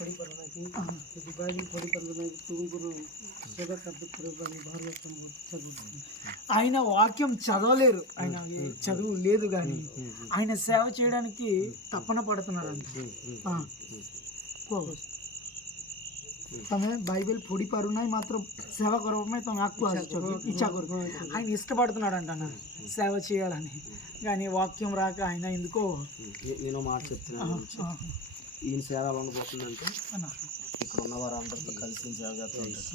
ପଢ଼ିପାରୁନା କି ଯଦି ବାଇବେଲ ପଢ଼ିପାରିଲେ ନାହିଁ ప్రభువును సేవ కర్తవ్యం భారత చదువుతుంది. ఆయన వాక్యం చదవలేరు, ఆయన చదువు లేదు కానీ ఆయన సేవ చేయడానికి తపన పడుతున్నారంట. તમે బైబిల్ పొడి పరున్నాయి మాత్రం సేవ కొరమే తమ హక్కు ఇచ్చా కొరకు ఆయన ఇష్టపడుతున్నాడంట అన్న సేవ చేయాలని. కానీ వాక్యం రాక ఆయన ఎందుకో నేను మాట చెప్తున్నాను. ఈయన సేవ ఎలా ఉండబోతుందంటే ఇక్కడ ఉన్న వారందరితో కలిసి సేవ చేస్తూ ఉంటాడు.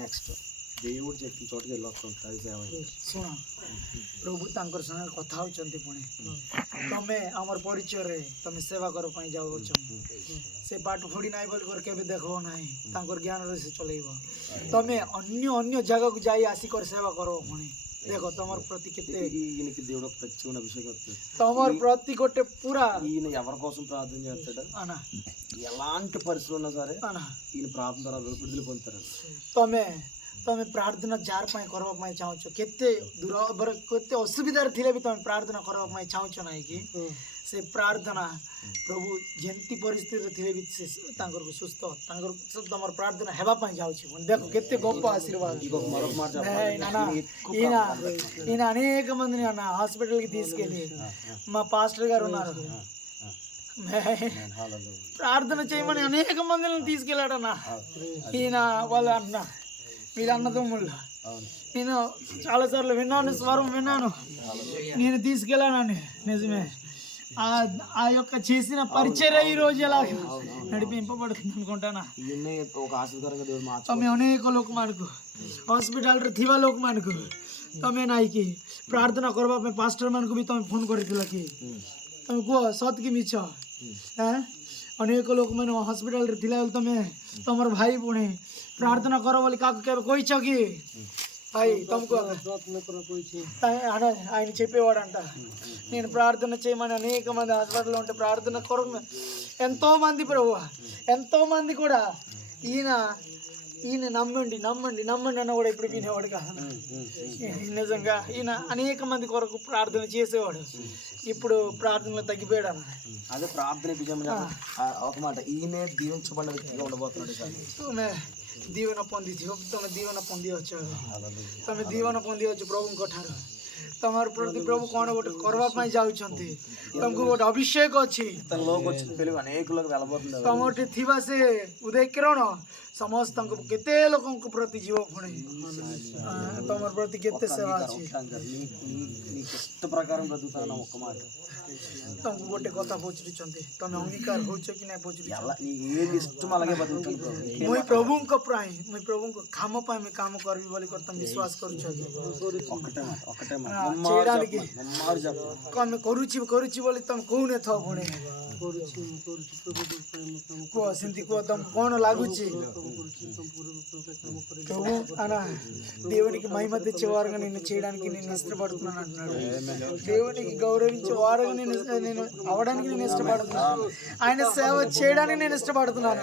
నెక్స్ట్ దేవుడు చెప్పిన చోటుకి వెళ్ళొస్తుంటుంది అది సేవ. ପ୍ରଭୁ ତାଙ୍କର ସାଙ୍ଗରେ କଥା ହେଉଛନ୍ତି ପୁଣି ତମେ ଆମର ପରିଚୟରେ ତମେ ସେବା କର ପାଇଁ ଯାଉଛ। ସେ ପାଠ ପଢ଼ି ନାହିଁ ବୋଲି କରି କେବେ ଦେଖବ ନାହିଁ, ତାଙ୍କର ଜ୍ଞାନରେ ସେ ଚଲେଇବ। ତମେ ଅନ୍ୟ ଜାଗାକୁ ଯାଇ ଆସିକରି ସେବା କର ପୁଣି ଦେଖ ତମର ପ୍ରତି କେତେ ఈయనకి దేవుడు ఒక ప్రత్యేకమైన అభిషేకం ఇస్తాడు. ତମର ପ୍ରତି ଗୋଟେ ପୁରା ఈయన ఎవరి కోసం ప్రార్థన చేస్తాడు, అనా ఎలాంటి పరిస్థితులు ఉన్నా సరే అనా ఈయన ప్రార్థన ద్వారా విడుదల పొందుతారు। ତମେ ତମେ ପ୍ରାର୍ଥନା ଯାହାର ପାଇଁ କରିବା ପାଇଁ ଚାହୁଁଛ, କେତେ କେତେ ଅସୁବିଧାରେ ଥିଲେ ବି ତମେ ପ୍ରାର୍ଥନା କରିବା ପାଇଁ ଚାହୁଁଛ ନାହିଁ କି ସେ ପ୍ରାର୍ଥନା ପ୍ରଭୁ ଯେମିତି ପରିସ୍ଥିତିରେ ଥିଲେ ବି ସେ ତାଙ୍କର ସୁସ୍ଥ ତାଙ୍କର ତମର ପ୍ରାର୍ଥନା ହେବା ପାଇଁ ଯାଉଛି। ଦେଖ କେତେ గొప్ప ఆశీర్వాదం। ఈయన అనేక మందిని అన్న హాస్పిటల్కి తీసుకెళ్ళి మా పాస్టర్ గారు ఉన్నారు, ప్రార్థన చేయమని అనేక మందిని తీసుకెళ్ళాడన్న ఈయన వాళ్ళ అన్న వీళ్ళ అన్నదమ్ముళ్ళు. నేను చాలాసార్లు విన్నాను, స్వరం విన్నాను, నేను తీసుకెళ్ళానని నిజమే ఆ యొక్క చేసిన పరిచర్య ఈ రోజు ఎలా నడిపింపబడుతుంది అనుకుంటానా। તમે અનેક ଲୋକମାନଙ୍କୁ ହସ୍ପିଟାଲରେ ଥିବା ଲୋକମାନଙ୍କୁ ତମେ ନାଇକି ପ୍ରାର୍ଥନା କରିବା ପାଇଁ ପାଷ୍ଟରମାନଙ୍କୁ ବି ତମେ ଫୋନ୍ କରିଥିଲ କି? ତମେ କୁହ ସତ କି ମିଛ? ଅନେକ ଲୋକମାନେ ହସ୍ପିଟାଲରେ ଥିଲାବେଳେ ତମେ ତମର ଭାଇ ପୁଣି ପ୍ରାର୍ଥନା କର ବୋଲି କାହାକୁ କେବେ କହିଛ କି? भाई तुमको ఆయన చెప్పేవాడంట, నేను ప్రార్థన చేయమని అనేక మంది హాస్పిటల్లో ఉంటే ప్రార్థన కొరకు ఎంతో మంది ప్రభు ఎంతో మంది కూడా ఈయన నమ్మండి నమ్మండి నమ్మండి అన్న కూడా ఇప్పుడు వినేవాడు కాదు నిజంగా. ఈయన అనేక మంది కొరకు ప్రార్థన చేసేవాడు, ఇప్పుడు ప్రార్థనలో తగ్గిపోయాడు అన్న. అదే ప్రార్థన ఒక మాట, ఈయన దీవించబడిన వ్యక్తిగా ఉండబోతున్నాడు। దీవెన పొందిଥିବ, ତମେ ଦୀବନ ପନ୍ଦିଅଛ, ତମେ ଦୀବନ ପନ୍ଦିଅଛ ପ୍ରଭୁଙ୍କ ଠାରୁ। ତମର ପ୍ରତି ପ୍ରଭୁ କ'ଣ ଗୋଟେ କରିବା ପାଇଁ ଯାଉଛନ୍ତି, ତମକୁ ଗୋଟେ ଅଭିଷେକ ଅଛି। ତମଠି ଥିବା ସେ ଉଦୟ କିରଣ ସମସ୍ତଙ୍କୁ କେତେ ଲୋକଙ୍କ ପ୍ରତି ଯିବ ପୁଣି ତମର ପ୍ରତି କେତେ ସେବା ଅଛି। ତମକୁ ଗୋଟେ କଥା ପଚାରୁଛନ୍ତି, ତମେ ଅଙ୍ଗୀକାର ହଉଛ କି ନାଇଁ ପଚାରୁଛ? ମୁଇଁ ପ୍ରଭୁଙ୍କ ପାଇଁ ମୁଇଁ ପ୍ରଭୁଙ୍କ କାମ ପାଇଁ ମୁଇଁ କାମ କରିବି ବୋଲି ତମେ ବିଶ୍ୱାସ କରୁଛ କି? ଆମେ କରୁଛି ବୋଲି ତମେ କହୁନଥାଅ ପୁଣି କୁହ, ସେମିତି కువ తమ କ'ଣ ଲାଗୁଛି? ప్రభు అనా దేవునికి మహిమ తెచ్చేవారుగా నేను చేయడానికి నేను ఇష్టపడుతున్నాను అంటున్నాడు. దేవునికి గౌరవించే వారుగా నేను అవడానికి నేను ఇష్టపడుతున్నాను, ఆయన సేవ చేయడానికి నేను ఇష్టపడుతున్నాను।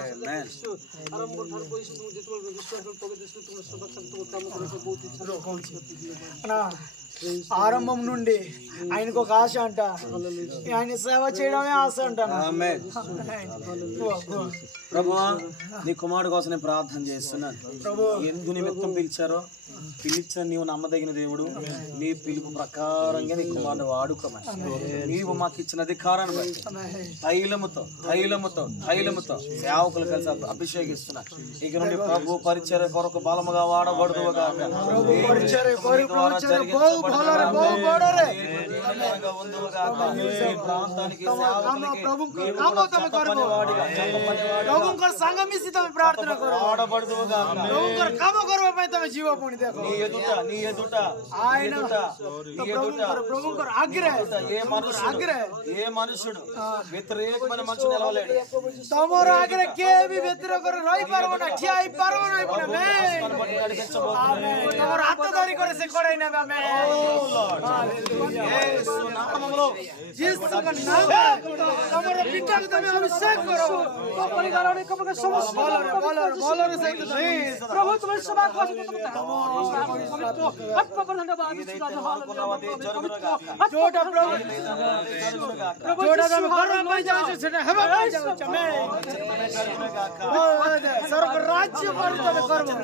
ఆరంభం నుండి ఆయనకు ఒక ఆశ అంట, ఆయన సేవ చేయడమే ఆశ అంటాను। ప్రభువా నీ కుమారుడు కోసం నేను ప్రార్థన చేస్తున్నాను। ఎందు నిమిత్తం పిలిచిన నీవు నమ్మదగిన దేవుడు, నీ పిలుపు ప్రకారంగా నీ కుమారుడు వాడుకోమని నీవు మాకు ఇచ్చిన అధికారాన్ని బట్టి తైలముతో సేవకులు కలిసి అభిషేకిస్తున్నా। ఇక నుండి ప్రభు పరిచర్య కొరకు బలముగా వాడబడుదువు గాక। ఏ మనుషుడు వ్యతిరేకమైన మనుషుడు నిలవలేడు। ତମର ଆଗରେ କିଏ ବି ବ୍ୟତିରେକ ରହିପାରିବ ନା, ଠିଆ ହେଇପାରିବ ନାହିଁ। ତମର ହାତ ଧରି କରି ସେ କଡ଼େଇ ନେବେ ଆମେ। यीशु का नाम हमारे पिता को तुम्हें अभिषेक करो तो परिवारों ने कब का समस्या बोलर सहित नहीं प्रभु तुम्हारी सेवा को आत्मा परंडा बाबी जोड़ा प्रभु जोड़ा दम घर में जाओ से हवा में जाओ चमे स्वर्ग राज्य पर तुम्हें करबो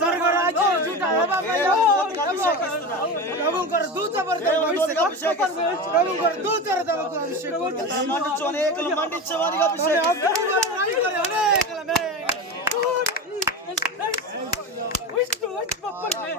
स्वर्ग राज्य झूठा हवा में जाओ प्रभु कर दूत पर अभिषेक प्रभु कर दूत पर अभिषेक मंडिचो अनेकल मंडिचवानिगा अभिषेक अनेकल में विष्णु बप्पर है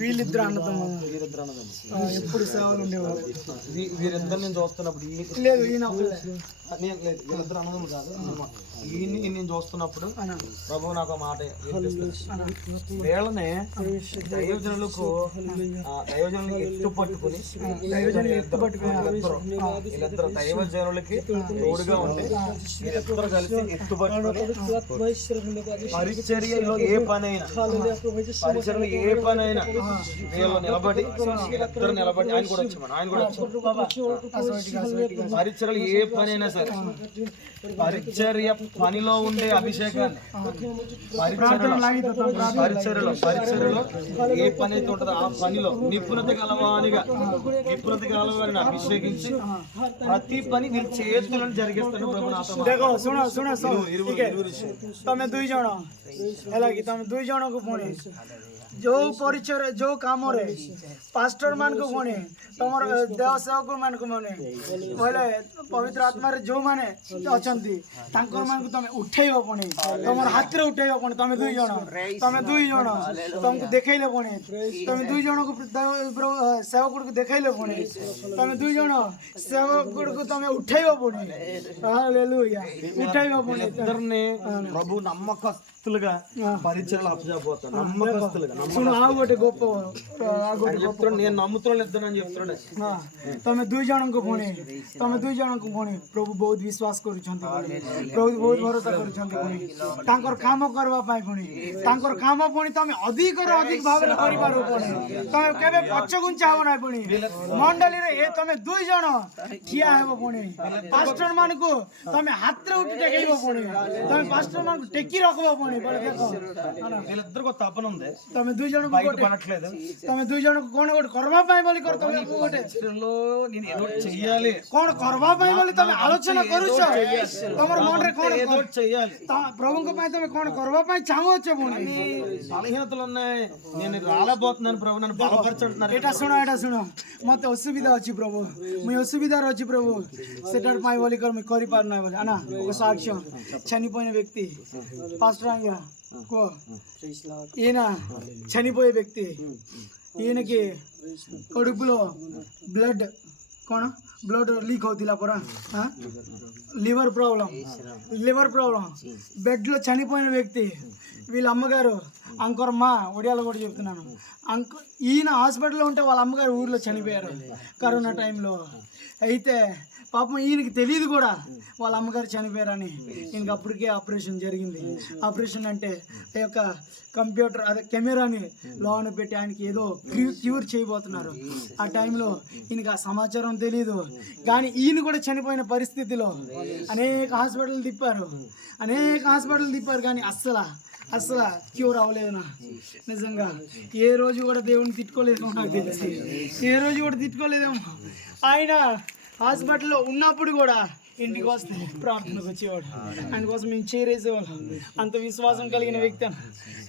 వీళ్ళిద్దరు అన్నదమ్ము ఎప్పుడు సేవలు ఉండేవారు. వీరిద్దరు నేను చూస్తున్నప్పుడు లేదు ఈయన వీళ్ళిద్దరు అన్నదమ్ములు కాదు. ఈయన్ని నేను చూస్తున్నప్పుడు ప్రభు నాకు ఒక మాట వీళ్ళనే దైవజనులకు ఎత్తు పట్టుకుని వీళ్ళిద్దరు దైవజనులకి తోడుగా ఉండి వీళ్ళిద్దరు కలిసి ఎత్తు పట్టుకుని పరిచర్యలో ఏ పనైనా వీళ్ళు నిలబడి వీళ్ళిద్దరు నిలబడి ఆయన కూడా వచ్చామని పరిచర్యలు ఏ పనైనా సరే పరిచర్య పనిలో ఉండే అభిషేకాన్ని పరిచర్యలో ఏ పని అయితే ఉంటుందో ఆ పనిలో నిపుణత గలవానిగా అభిషేకించి ప్రతి పని వీళ్ళ చేతులను జరిగిస్తాను ప్రభు నాతో. देखो सुनो सुनो सब ठीक है तमे दुई जण हैला कि तमे दुई जण को पुणी जो परिचय जो काम रे पास्टर मान को पुणी तमर देव सेवक मान को माने बोले पवित्र आत्मा रे जो माने अछंती तांकर मान को तमे उठेइबो पुणी तमर हाथ रे उठेइबो पुणी तमे दुई जण तुमको देखैले पुणी तमे दुई जण को सेवक को देखैले पुणी तमे दुई जण सेवक को तमे उठेइबो पुणी हालेलुया उठेइबो पुणी ఇద్దరిని ప్రభు నమ్మకస్తులుగా పరిచర్యలు అప్పజెప్పబోతాను. నమ్మకస్తులుగా सुनो आ गोटे गोप చెప్తున్నాడు. నేను నమ్ముతున్నాను ఇద్దరని చెప్తున్నాడు. तमे दुई जन को पुणी प्रभु बहुत विश्वास करूछंती प्रभु बहुत भरोसा करूछंती पुणी तांकर काम करबा पाई पुणी तांकर काम पुणी तमे अधिक रो अधिक भाव रे करि पारो पुणी तमे केबे पछगुन चाहो ना पुणी मंडली रे ए तमे दुई जन ठिया हेबो पुणी पास्टर मान को तमे हाथ रे उठी टेकीबो पुणी तमे पास्टर मान को टेकी रखबो पुणी बोले देखो వీళ్ళిద్దరికి ఒక తపన ఉంది. तमे दुई जन को బయట పడట్లేదు. तमे दुई जन को कोन गोटे करबा पाई बोली कर तमे गोटे నేను ఏదో చెయ్యాలి कोन करबा पाई बोली तमे आलोचना करूछ तमर मन रे कोन ఏదో చెయ్యాలి प्रभु को पाई तमे कोन करबा पाई चाहूछ पुणी బలహీనతలు ఉన్నాయి. నేను రాలబోతున్నాను ప్రభు నన్ను బలపరచుంటున్నారు. एटा सुनो मते असुविधा अछि प्रभु मुई असुविधा अछि प्रभु सेटर पाई बोली कर मैं करि पार नै बोली आना ఒక సాక్ష్యం చనిపోయిన వ్యక్తి పాస్టర్ అయ్యా को ఈయన చనిపోయే వ్యక్తి ఈయనకి కడుపులో బ్లడ్ లీక్ అవుతిలా పరా లివర్ ప్రాబ్లం బెడ్ లో చనిపోయిన వ్యక్తి వీళ్ళ అమ్మగారు అంకురమ్మ ఒడియాలో కూడా చెప్తున్నాను. ఈయన హాస్పిటల్లో ఉంటే వాళ్ళ అమ్మగారు ఊర్లో చనిపోయారు కరోనా టైంలో. అయితే పాపం ఈయనకి తెలియదు కూడా వాళ్ళ అమ్మగారు చనిపోయారని. ఈయనకి అప్పటికే ఆపరేషన్ జరిగింది. ఆపరేషన్ అంటే ఆ యొక్క కంప్యూటర్ అదే కెమెరాని లోన పెట్టి ఆయనకి ఏదో క్యూర్ చేయబోతున్నారు. ఆ టైంలో ఈయనకి ఆ సమాచారం తెలియదు. కానీ ఈయన కూడా చనిపోయిన పరిస్థితిలో అనేక హాస్పిటల్ తిప్పారు కానీ అస్సలు క్యూర్ అవ్వలేదునా. నిజంగా ఏ రోజు కూడా దేవుడిని తిట్టుకోలేదేమో నాకు తెలిసి, ఏ రోజు కూడా తిట్టుకోలేదేమో. ఆయన హాస్పిటల్లో ఉన్నప్పుడు కూడా ఇంటికి వస్తే ప్రార్థనకు వచ్చేవాడు. ఆయన కోసం మేము చేరేసేవాళ్ళం. అంత విశ్వాసం కలిగిన వ్యక్తి.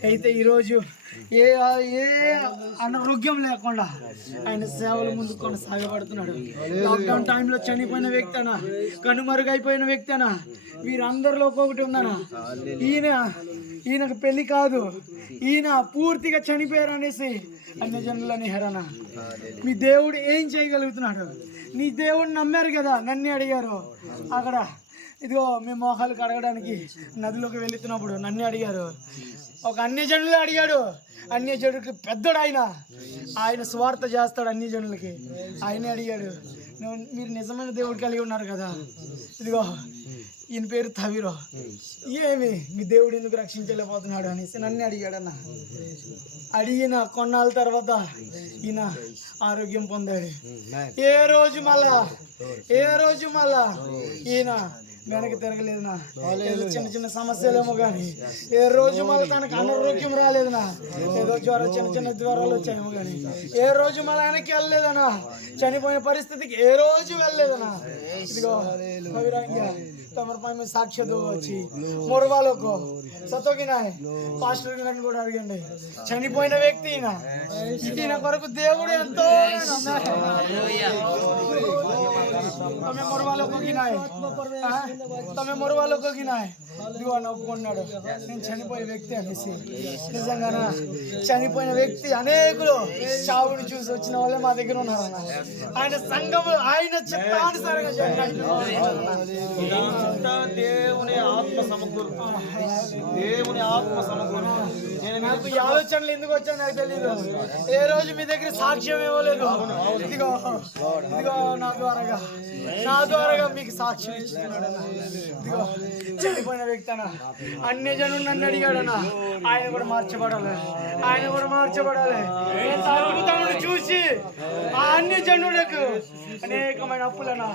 అయితే ఈరోజు ఏ అనారోగ్యం లేకుండా ఆయన సేవల ముందు కొనసాగబడుతున్నాడు. లాక్డౌన్ టైంలో చనిపోయిన వ్యక్తి అనా, కనుమరుగైపోయిన వ్యక్తి అనా, వీరందరిలో ఒక్కొక్కటి ఉందనా. ఈయనకు పెళ్లి కాదు, ఈయన పూర్తిగా చనిపోయారు అనేసి అన్ని జనులని హెరణ. మీ దేవుడు ఏం చేయగలుగుతున్నాడు? నీ దేవుడిని నమ్మారు కదా, నన్ను అడిగారు అక్కడ. ఇదిగో మేము మోహాలు కడగడానికి నదిలోకి వెళుతున్నప్పుడు నన్ను అడిగారు. ఒక అన్యజనులు అడిగాడు. అన్యజనుడికి పెద్దడు ఆయన స్వార్థ చేస్తాడు అన్యజనులకి. ఆయనే అడిగాడు, మీరు నిజమైన దేవుడు కలిగి ఉన్నారు కదా, ఇదిగో ఈయన పేరు తవిరో, ఏమి మీ దేవుడు ఎందుకు రక్షించలేకపోతున్నాడు అనేసి నన్ను అడిగాడన్న. అడిగిన కొన్నాళ్ళ తర్వాత ఈయన ఆరోగ్యం పొందాడు. ఏ రోజు మళ్ళా ఈయన వెనక్కి తిరగలేదునా. ఏదో చిన్న సమస్యలేమో కానీ ఏ రోజు మళ్ళీ తనకు అనారోగ్యం రాలేదునా. ఏదో చిన్న జ్వరాలు వచ్చాయేమో కానీ ఏ రోజు మళ్ళీ వెనక్కి వెళ్ళలేదనా. చనిపోయిన పరిస్థితికి ఏ రోజు వెళ్ళలేదనా. ఇదిగో तमर पाई में साक्ष्य दो अच्छी मोरवालों को सतो की ना है पास्टर की नन को डाल गए చనిపోయిన వ్యక్తి ఈయన కొరకు దేవుడు ఎంతో తమే మొరవాలోకి గినాయ్ తమే మొరవాలోకి గినాయ్ దివాన ఒప్పుకున్నాడు. నేను చనిపోయే వ్యక్తి అనేసి. నిజంగానా చనిపోయిన వ్యక్తి అనేకులు చావుని చూసి వచ్చిన వాళ్ళే మా దగ్గర ఉన్నారు. ఆయన సంఘము ఆయన చిత్తానుసారంగా దేవుని ఆత్మ సమకూరు. నాకు ఈ ఆలోచనలు ఎందుకు వచ్చాయో నాకు తెలియదు. ఏ రోజు మీ దగ్గర సాక్ష్యం ఇవ్వలేదు. ఇదిగో నా ద్వారాగా మీకు సాక్ష్యం ఇస్తున్నాడు. ఇదిగో చనిపోయిన వ్యక్తి అన్న అన్యజనుడు నన్ను అడిగాడన్నా. ఆయన కూడా మార్చబడాలి. అద్భుతమును చూసి ఆ అన్యజనులకు అనేకమైన అప్పులన్నా,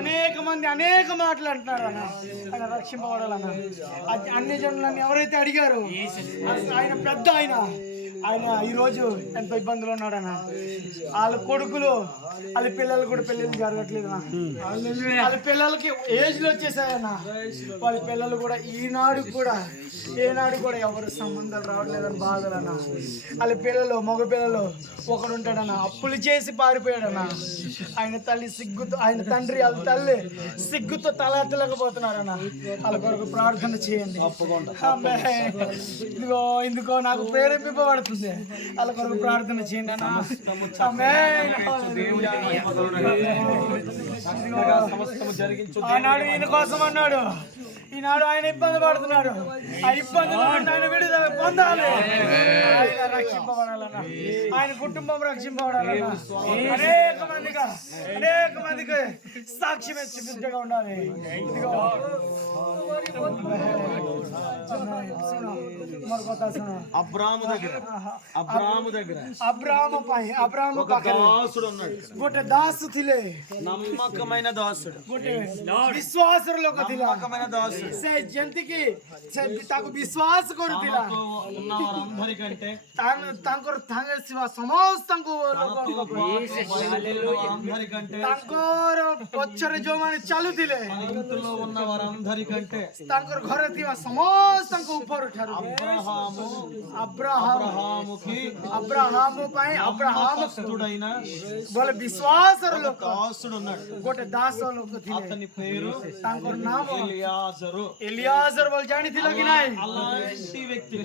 అనేక మంది అనేక మాటలు అంటున్నారు అన్న. ఆయన రక్షింపబడాలన్నా. అన్యజనులను ఎవరైతే అడిగారో ఆయన పెద్ద ఆయన ఈరోజు ఎంతో ఇబ్బందులు ఉన్నాడన్న. వాళ్ళ కొడుకులు వాళ్ళ పిల్లలు కూడా పెళ్ళిళ్ళు జరగట్లేదు. వాళ్ళ పిల్లలకి ఏజ్లు వచ్చేసాయన్న. వాళ్ళ పిల్లలు కూడా ఏనాడు కూడా ఎవరు సంబంధాలు రావట్లేదని బాధలన్న. వాళ్ళ పిల్లలు మగ పిల్లలు ఒకడు ఉంటాడన్న, అప్పులు చేసి పారిపోయాడన్న. ఆయన తండ్రి వాళ్ళ తల్లి సిగ్గుతో తలెత్తలేకపోతున్నారన్న. వాళ్ళ కొరకు ప్రార్థన చేయండి. ఇందుకో నాకు ప్రేరేపింపబడుతుంది. వాళ్ళ కొరకు ప్రార్థన చేయండి అన్న. ఆనాడు ఈయన కోసం అన్నాడు, ఈనాడు ఆయన ఇబ్బంది పడుతున్నాడు. ఆ ఇబ్బందులు ఆయన విడుదల పొందాలి. ఆయన రక్షింపబడాలన్న, ఆయన కుటుంబం రక్షింపబడాలన్న. అనేక మందికి సాక్ష్యం ఇచ్చి బిడ్డగా ఉండాలి. ఇదిగో అబ్రాము దగ్గర ଗୋଟେ ଦାସ ଥିଲେ, నమ్మకమైన దాసుడు, ଗୋଟେ ବିଶ୍ୱାସର ଲୋକ ଥିଲା। నమ్మకమైన దాసుడు ସେ ଯେମିତି କି ସେ ତାକୁ ବିଶ୍ୱାସ କରୁଥିଲା। ఉన్నవారందరికంటే ତାଙ୍କର ଥିବା ସମସ୍ତଙ୍କୁ ତାଙ୍କର ପଛରେ ଯୋଉମାନେ ଚାଲୁଥିଲେ, ఇంట్లో ఉన్న వారందరికంటే ତାଙ୍କର ଘରେ ଥିବା ସମସ୍ତଙ୍କ ଉପର ଠାରୁ అబ్రహాము ପାଇଁ అబ్రహాముడైన ବୋଲେ ବିଶ୍ୱାସର ଲୋକ దాసుడు ఉన్నాడు। ଗୋଟେ ଦାସ ଲୋକ ଥିଲେ, అతని పేరు ତାଙ୍କର ନାମ ఎలియాజరు ବୋଲି ଜାଣିଥିଲ କି ନାହିଁ? అలాంటి వ్యక్తి,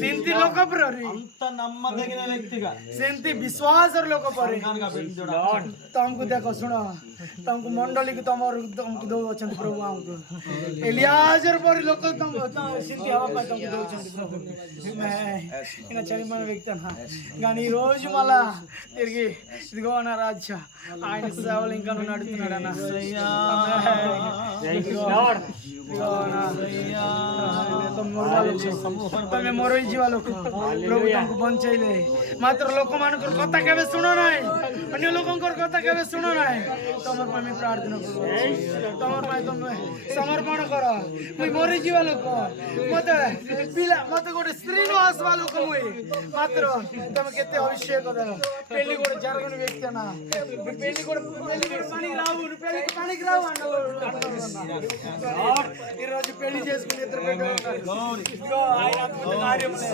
ସେମିତି ଲୋକ ପରି, అంత నమ్మదగిన వ్యక్తిగా, ସେମିତି ବିଶ୍ୱାସର ଲୋକ ପରି ତମକୁ ଦେଖ ଶୁଣ ତମକୁ ମଣ୍ଡଳୀକୁ ତମକୁ ଦଉଛନ୍ତି ପ୍ରଭୁ ଆମକୁ ଏଲିଆଜର ପରି ଲୋକ సిద్ధి హవా పై తమకు దొరుకుతుంది ప్రభు ఈయన చనిపోయిన వ్యక్తి అన్న కానీ ఈ రోజు మళ్ళా తిరిగి ఇదిగో అన్న రాజ్య ఆయన సేవలు ఇంకా నడుపుతున్నాడు అన్న તમે મોરો જીવા લોકો પ્રભુ તમકો બંચાઈલે માત્ર લોકો માનકર কথা કેવે સુનો নাই અન્ય લોકોଙ୍କର কথা કેવે સુનો নাই ତମର ପାଇଁ ପ୍ରାର୍ଥନା କରୁ ତମର ପାଇଁ ତମେ ସମର୍ପଣ କର ମୁଇ ମୋରି જીવા લોકો ମତେ ଗୋଟେ ସ୍ତ୍ରୀ નો આસવા લોકો મુઈ માત્ર તમે કેતે અભિષેક કરો પેલી ଗୋଟେ જારગણ વ્યક્તિ ના પેલી ଗୋଟେ પાણી રાવ అన్న ఈ రోజు పెళ్లి చేసుకుని ఇద్దరు బిడ్డలు ఆయన అద్భుత కార్యములే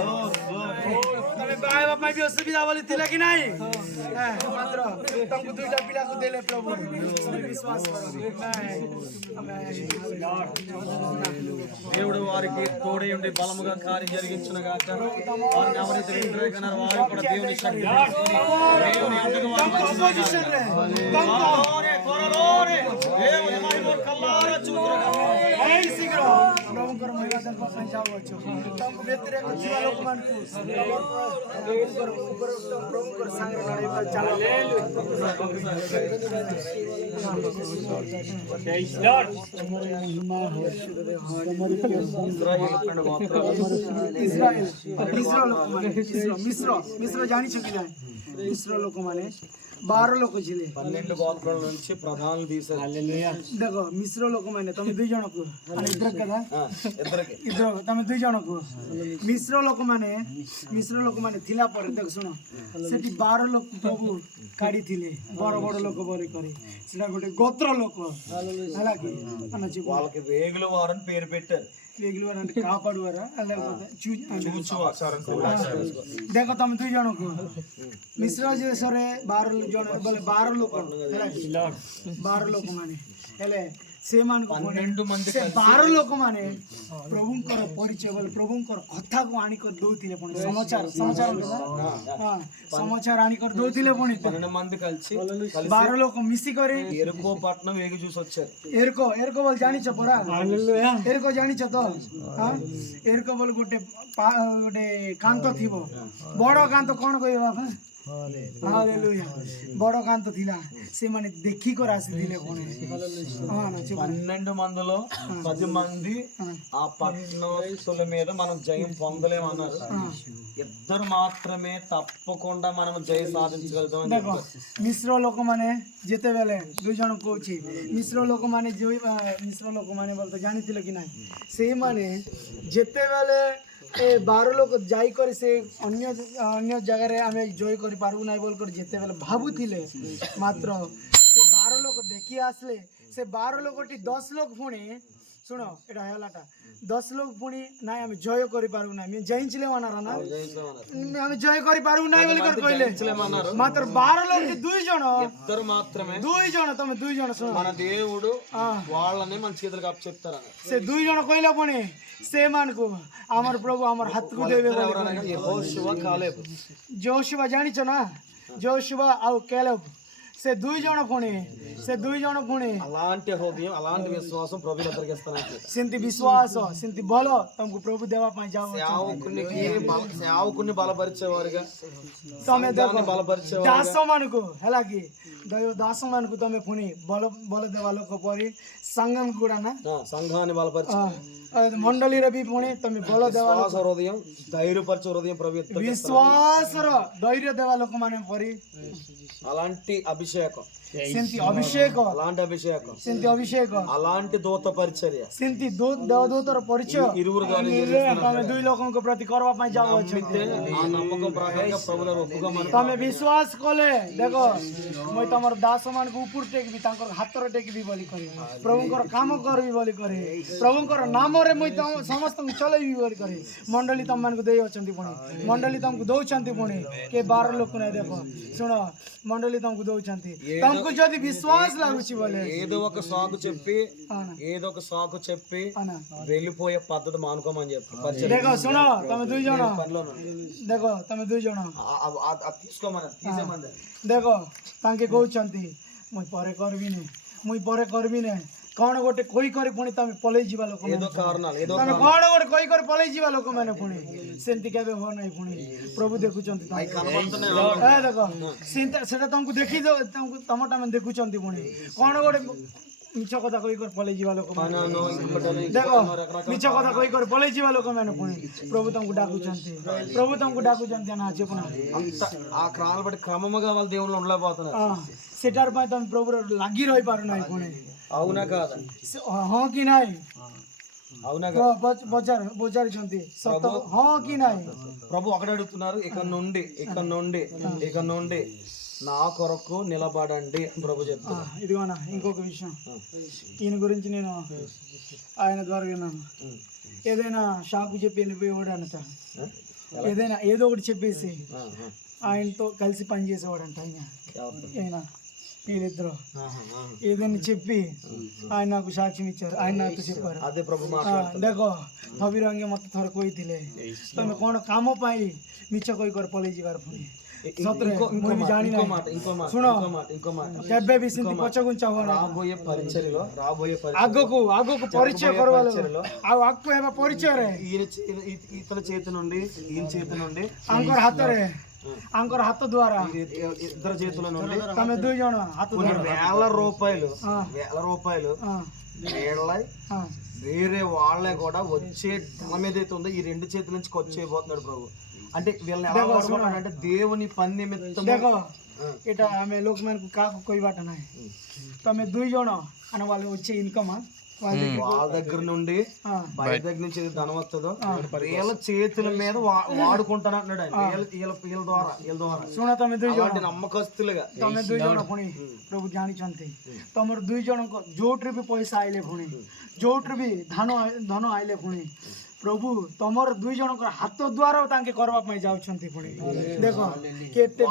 તમે ભાઈ બાપ માં भी असुविधा वाली थी कि नहीं मात्र तुमको दुईटा पिला को देले प्रभु विश्वास करो దేవుడు వారికి తోడై ఉండి బలముగా కార్యం జరిగించును గాక వారిని ఎవరైతే వ్యతిరేకన్నారో వారు కూడా దేవుని శక్తి దేవుని అంతకు अपोजिशन रे త్వరలోనే దేవుని మహిమ కల్లారా చూతురుగా ऐ शीघ्र प्रभु कर महिमा देखबा ପାଇଁ ଯାଉଅଛୁ तुमको व्यतिरेक जीवा लोक मानकु प्रभु कर संग लड़ाई चालो మిశ్ర జాని చకిలా మిశ్ర లోక माने 12 लोक ছিলে 12 గోత్రాల నుంచి ప్రధానులు తీశారు హల్లెలూయా देखो మిశ్ర లోక माने తమ ଦୁଇ ଜଣକୁ ମାନେ ఇద్దరు కదా ఇద్దరు తమ ଦୁଇ ଜଣକୁ ମିଶ୍ର ଲୋକମାନେ ଥିଲା ପରେ ଦେଖ ଶୁଣ ସେଠି 12 ଲୋକ ପ୍ରଭୁ କାଢିଥିଲେ ବଡ଼ ବଡ଼ ଲୋକ ବରି କରି ସେଟା ଗୋଟେ ଗୋତ୍ର ଲୋକ ହେଲା କି వాళ్ళకి వేగుల వారని పేరు పెట్టారు వేగుల వారు అంటే కాపాడువారా లేకపోతే ଦେଖ ତମେ ଦୁଇ ଜଣକୁ ମିଶ୍ର ଦେଶରେ 12 ଜଣ ବୋଲେ 12 ଲୋକ ହେଲା କି 12 ଲୋକ ମାନେ ହେଲେ ସେମାନଙ୍କୁ 12 ಮಂದಿ 12 ଲୋକ ମାନେ ପ୍ରଭୁଙ୍କର ପରିଚୟ ବୋଲେ ପ୍ରଭୁଙ୍କର କଥାକୁ ଆଣିକରି ଦଉଥିଲେ ପୁଣି ସମାଚାର ଆଣିକରି ଦଉଥିଲେ ପୁଣି 12 మంది కలిసి 12 ଲୋକ ମିଶିକରି ఎరుకో పట్టణం వేగి చూసి వచ్చారు ଏରକ ବୋଲେ ଜାଣିଛ ପରା ଏରକ ଜାଣିଛ ତ ଏରକ ବୋଲେ ଗୋଟେ କାନ୍ତ ଥିବ ବଡ଼ କାନ୍ତ କଣ କହିବ ବାପା हालेलुया बड़ कांत थिला से माने देखी को आसीथिले कोने 12 మందిలో 10 మంది ఆ పట్టణస్తుల మీద మనం జయం పొందలేము అన్నారు ఇద్దరు మాత్రమే తప్పకుండా మనం జయ సాధించగలుగుతాం देखो मिश्र लोक माने जेते बेले दुई जण कोछि मिश्र लोक माने बोलते जानिथिले कि नाही से माने जेते बेले ए 12 लोक जाई करी से अन्य जगह रे आमे जॉय करि पारबु नाही बोल कर जेते बेले भाबुथिले मात्र से 12 लोक देखि आसले से 12 लोकटी 10 लोक पुणी सुनो एटा हलाटा 10 लोक पुणी नाही आमे जॉय करि पारबु नाही मी जయింचले मानारा ना आमे जॉय करि पारबु नाही बोली कर कहले मात्र 12 लोक दुई जण ఇద్దరు మాత్రమే दुई जण तमे दुई जण सुनो మన దేవుడు వాళ్ళని మన చేతులకు అప్పచెప్తారన్న से दुई जण कहले पुणी से मान को आमर प्रभु आमर हाथ को देवे యెహోషువ కాలేబ్ जोशुवा जानी छ ना जोशुवा आउ कैलेब से दुई जण पुणी అలాంటి హృదయం అలాంటి విశ్వాసం ప్రభువుని ఎదురుగిస్తానంటే सेंति विश्वास सेंति बल तुमको प्रभु देवा पई जाओ సేవకుని బలపరిచేవారుగా तमे देखो బలపరిచేవారుగా दास मान को हला कि दास मान को तमे पुणी बल देवा लोक परी संगम गुडा ना సంఘాన్ని బలపరిచే मंडली रे भी पुणी तमे बल देवा విశ్వాస హృదయం ధైర్యపరిచే హృదయం ప్రభు विश्वास र धैर्य देवा लोक माने परी అలాంటి అభిషేకం सेंति अभिषेक सेंति अभिषेक అలాంటి దూత పరిచర్య सेंति देवदूतर परिचय ఇరువురు ద్వారా तमे दुई लोकन को प्रति करवा पई जाओ ఆ నమ్మకం ప్రకారంగా ప్రభువుల ఒప్పుగా మనం तमे विश्वास कले देखो मैं तमर दास मान को ऊपर टेक भी तांकर हाथ रे टेक भी बोली करे प्रभुकर काम करबी बोली करे प्रभुकर नाम रे मैं तम समस्त चलेबी बोली करे मंडली तम मान को देई अछंती पुणी मंडली तुमको दउछंती पुणी के 12 लोक ने देखो सुनो मंडली तुमको दउछंती तुमको जदी विश्वास लागुची बोले ఏదో ఒక సాకు చెప్పి వెళ్ళిపోయే పద్ధతి మానుకోమని చెప్పి देखो सुनो तमे दुई जण देखो तमे दुई जण తీసుకోమని తీసేమని देखो तांके कहउछंती ମୁଇଁ ପରେ କରିବିନି କ'ଣ ଗୋଟେ କହି କରି ପୁଣି ତମେ ପଳେଇ ଯିବା ଲୋକମାନେ ఏదో కారణాలు ఏదో ତମେ କ'ଣ ଗୋଟେ କହି କରି ପଳେଇ ଯିବା ଲୋକମାନେ ପୁଣି ସେମିତି କେବେ ହୁଅ ନାହିଁ ପୁଣି ପ୍ରଭୁ ଦେଖୁଛନ୍ତି ଦେଖ ସେଟା ତମକୁ ଦେଖି ତମ ତମେ ଦେଖୁଛନ୍ତି ପୁଣି କ'ଣ ଗୋଟେ ମିଛ କଥା କହି କରି ପଳେଇ ଯିବା ଲୋକମାନେ ଦେଖ ମିଛ କଥା କହି କରି ପଳେଇ ଯିବା ଲୋକମାନେ ପୁଣି ప్రభు ତମକୁ ଡାକୁଛନ୍ତି ନା చెప్పు ନା ఆ క్రమాలు బట్టి క్రమముగా వాళ్ళ దేవుళ్ళు ఉండలేకపోతున్నారు ସେଟାର ପାଇଁ ତମେ ପ୍ରଭୁର ଲାଗି ରହିପାରୁନାହିଁ ପୁଣି అవునా కాదా ହଁ କି ନାହିଁ అవునా ପଚାରୁଛନ୍ତି ସତ ହଁ କି ନାହିଁ ప్రభు ఒకటి అడుగుతున్నారు ఇక నుండి నా కొరకు నిలబడండి ప్రభు చెప్తున్నారు ఇదిగోనా ఇంకొక విషయం ఈయన గురించి నేను ఆయన ద్వారా విన్నాను ఏదైనా షాకు చెప్పి వెళ్ళిపోయేవాడు అంట ఏదైనా ఏదో ఒకటి చెప్పేసి ఆయనతో కలిసి పనిచేసేవాడంట ఆయన వీళ్ళిద్దరు ఏదైనా చెప్పి ఆయన నాకు సాక్ష్యం ఇచ్చారు ఆయన నాకు చెప్పారు అదే ప్రభు ଦେଖ ଅବିରଙ୍ଗେ ମତେ ଥରେ କହିଥିଲେ ତମେ କ'ଣ କାମ ପାଇଁ ମିଛ କହି କରି ପଳେଇ ଯିବାର ପୁଣି ସତରେ ମୁଁ ବି ଜାଣି ଶୁଣ କେବେ ବି ସେମିତି ପଛଘୁଞ୍ଚା ହବ రాబోయే పరిచర్యలో ଆଗକୁ ପରିଚୟ କରିବା ଆଉ ଆଗକୁ ହେବା ପରିଚୟରେ ఈయన చేతి నుండి ଆଙ୍କର ହାତରେ ଆଙ୍କର ହାତ ଦ୍ୱାରା ఇద్దరు చేతుల నుండి ତମେ ଦୁଇ ଜଣ ହାତ వేల రూపాయలు వేరే వాళ్ళే కూడా వచ్చే ధనం ఏదైతే ఉందో ఈ రెండు చేతుల నుంచి వచ్చేయబోతున్నాడు ప్రభు అంటే వీళ్ళని ఎలా వాడుకుంటాడు అంటే దేవుని పని నిమిత్తం ଏଇଟା ଆମେ ଲୋକମାନଙ୍କୁ କାହାକୁ କହିବାଟା ନାହିଁ ତମେ ଦୁଇ ଜଣ అని వాళ్ళు వచ్చే ఇన్కమ్ వాళ్ళ దగ్గర నుండి బయట దగ్గర నుంచి ధనం వస్తుందో వీళ్ళ చేతుల మీద వాడుకుంటాను అంటున్నాడు వీళ్ళ ద్వారా ଶୁଣ ତମେ ଦୁଇ ଜଣ నమ్మకస్తులుగా ତମେ ଦୁଇ ଜଣ ପୁଣି ପ୍ରଭୁ ଜାଣିଛନ୍ତି ତମର ଦୁଇ ଜଣଙ୍କ ଯୋଉଥିରେ ବି ପଇସା ଆଇଲେ ପୁଣି ଯୋଉଥିରେ ବି ଧନ ଆଇଲେ ପୁଣି ପ୍ରଭୁ ତମର ଦୁଇ ଜଣଙ୍କର ହାତ ଦ୍ୱାରା ତାଙ୍କେ କରିବା ପାଇଁ ଯାଉଛନ୍ତି ପୁଣି ଦେଖ କେତେ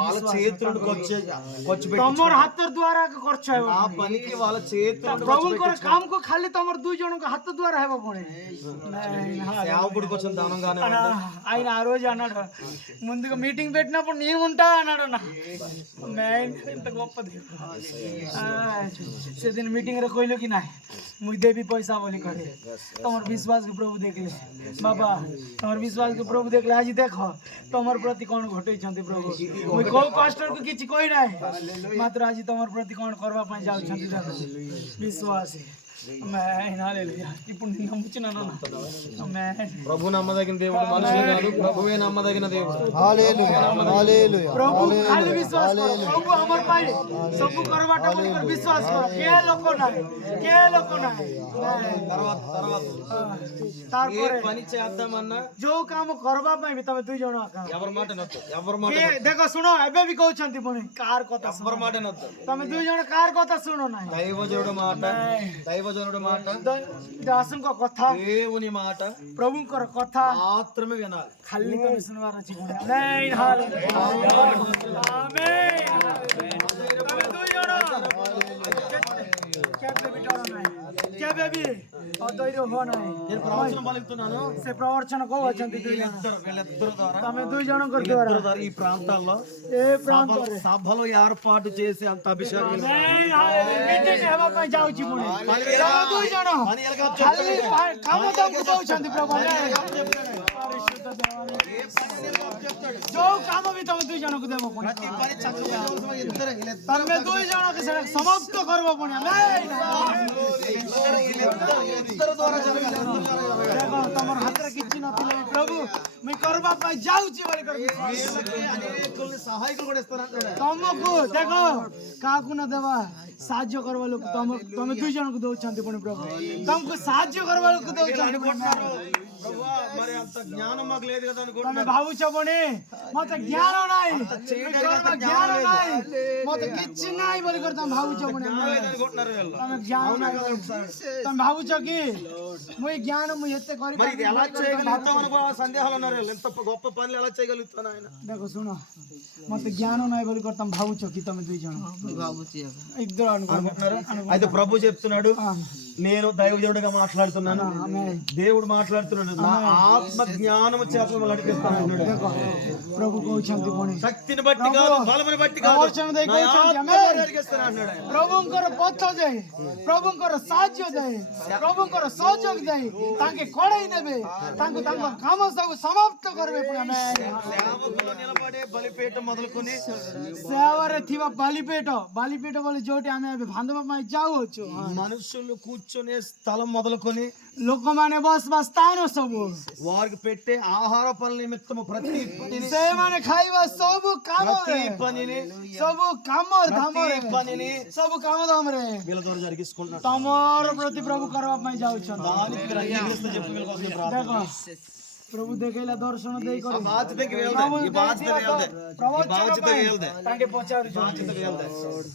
ତମର ହାତ ଦ୍ୱାରା ଖର୍ଚ୍ଚ ହେବ ପ୍ରଭୁଙ୍କର କାମକୁ ଖାଲି ତମର ଦୁଇ ଜଣଙ୍କ ହାତ ଦ୍ୱାରା ହେବ ପୁଣି ఆయన ఆ రోజు అన్నాడు ముందుగా మీటింగ్ పెట్టినప్పుడు నేను ఉంటా అన్నాడు నా ఇంత గొప్ప దేవుడు ସେଦିନ ମିଟିଂରେ କହିଲୁ କି ନାହିଁ ମୁଇଁ ଦେବି ପଇସା ବୋଲି କରେ ତମର ବିଶ୍ୱାସକୁ ପ୍ରଭୁ ଦେଖିଲେ ବାବା ତମର ବିଶ୍ୱାସକୁ ପ୍ରଭୁ ଦେଖିଲେ ଆଜି ଦେଖ ତମର ପ୍ରତି କ'ଣ ଘଟେଇଛନ୍ତି ପ୍ରଭୁ ମୁଇଁ କୋଉ ପାଷ୍ଟରକୁ କିଛି କହି ନାହିଁ ମାତ୍ର ଆଜି ତମର ପ୍ରତି କ'ଣ କରିବା ପାଇଁ ଯାଉଛନ୍ତି ଦେଖ ବିଶ୍ୱାସ ఇప్పుడు నిన్ను నమ్ముచున్నాను ప్రభు నమ్మదగిన దేవుడు మనుషులు కాదు ప్రభువే నమ్మదగిన దేవుడు ప్రభు ଖାଲି ବିଶ୍ୱାସ କର ପ୍ରଭୁ ଆମର ପାଇଁ ସବୁ କରବାଟା ବୋଲି ବିଶ୍ୱାସ କର କେ ଲୋକ ନାହିଁ ତାରପରେ పని చేద్దామన్నా ଯୋଉ କାମ କରିବା ପାଇଁ ବି ତମେ ଦୁଇ ଜଣ ఎవరి మాట నొద్దు ଦେଖ ଶୁଣ ଏବେ ବି କହୁଛନ୍ତି ପୁଣି କାହାର କଥା ఎవరి మాట నొద్దు ତମେ ଦୁଇ ଜଣ କାହାର କଥା ଶୁଣ ନାହିଁ దైవజనుడు మాట ଦାସଙ୍କ କଥା దేవుని మాట ప్రభుଙ୍କର କଥା మాత్రమే వినాలి ଖାଲି ତମେ ଶୁଣିବାର ଅଛି କେବେ ବି ଅଧୈర్య ହୁଅ ନାହିଁ ସେ ପ୍ରବଚନ କହୁଛନ୍ତି ତମେ ଦୁଇ ଜଣଙ୍କ ଦ୍ୱାରା ఈ ప్రాంతాల్లో సభలు ఏర్పాటు చేసి అంత అభిషేకం ହେବା ପାଇଁ ଯାଉଛି ପୁଣି ଦୁଇ ଜଣ କାମ ତମକୁ ଦଉଛନ୍ତି ପ୍ରଭୁ ଯୋଉ କାମ ବି ତମେ ଦୁଇ ଜଣକୁ ଦେବ ପୁଣି ତମେ ଦୁଇ ଜଣକୁ ସେଟା ସମାପ୍ତ କରିବ ପୁଣି ତମର ହାତରେ କିଛି ନଥିଲେ ପ୍ରଭୁ ମୁଇଁ କରିବା ପାଇଁ ଯାଉଛି ବୋଲି ତମକୁ ଦେଖ କାହାକୁ ନ ଦେବା ସାହାଯ୍ୟ କରିବା ଲୋକ ତମେ ଦୁଇ ଜଣକୁ ଦଉଛନ୍ତି ପୁଣି ପ୍ରଭୁ ତମକୁ ସାହାଯ୍ୟ କରିବା ଲୋକ ଦଉଛନ୍ତି ତମେ ଭାବୁଛ ପୁଣି ମତେ ଜ୍ଞାନ ନାହିଁ ମତେ କିଛି ନାହିଁ ବୋଲି କରି ତମେ ଭାବୁଛ ପୁଣି ତମେ ଜ୍ଞାନ ନାହିଁ ତମେ ଭାବୁଛ କି ମୁଇଁ ଜ୍ଞାନ ମୁଁ ଏତେ గొప్ప పనులు ఎలా చేయగలుగుతాను ఆయన ଦେଖ ଶୁଣ ମତେ ଜ୍ଞାନ ନାହିଁ ବୋଲି କରି ତମେ ଭାବୁଛ କି ତମେ ଦୁଇ ଜଣ ଇద్దరు అయితే ప్రభు చెప్తున్నాడు నేను దైవజనుడిగా మాట్లాడుతున్నాను, దేవుడు మాట్లాడుతున్నాడు. నా ఆత్మ జ్ఞానము చేత మిమ్మల్ని నడిపిస్తాను అన్నాడు. प्रभु कहउछंती पुणी శక్తిని బట్టి కాదు, బలముని బట్టి కాదు, నా ఆత్మ ద్వారా నడిపిస్తాను అన్నాడు. प्रभुଙ୍କର ପଥ ଯାଏ, ପ୍ରଭୁଙ୍କର ସାହାଯ୍ୟ ଯାଏ, ପ୍ରଭୁଙ୍କର ସହଯୋଗ ଯାଏ, ତାଙ୍କେ କଡ଼େଇ ନେବେ, ତାଙ୍କ କାମ ସବୁ ସମାପ୍ତ କରିବେ। సేవకులు నిలబడే బలిపీఠం మొదలుకొని సేవରେ ଥିବା ବାଲିପେଟ ବୋଲି ଯୋଉଠି ଆମେ ଏବେ ବାନ୍ଧିବା ପାଇଁ ଯାଉଅଛୁ, మనుషులు కూర్చునే స్థలం మొదలుకొని ଲୋକମାନେ ବସିବା ସ୍ଥାନ ସବୁ, వారికి పెట్టే ఆహార పనుల నిమిత్తము ప్రతి పనిని, ସେମାନେ ଖାଇବା ସବୁ କାମରେ, ప్రతి పనిని, ସବୁ କାମ ଧାମରେ, ప్రతి పనిని ସବୁ କାମ ଧାମରେ వీళ్ళ ద్వారా జరిగించుకుంటున్నారు. ତମର ପ୍ରତି ପ୍ରଭୁ କରିବା ପାଇଁ ଯାଉଛନ୍ତି। దానికి మీరు అంగీకరిస్తే చెప్పు వీళ్ళ కోసం ప్రార్థన. ଦେଖ ପ୍ରଭୁ ଦେଖେଇଲା ଦର୍ଶନ ଦେଇ ఆ బాధ్యతకి వెళ్తే, ఈ బాధ్యత వెళ్తే, ఈ బాధ్యత వెళ్తే, ତାଙ୍କେ ପଚାରୁଛନ୍ତି బాధ్యత వెళ్తే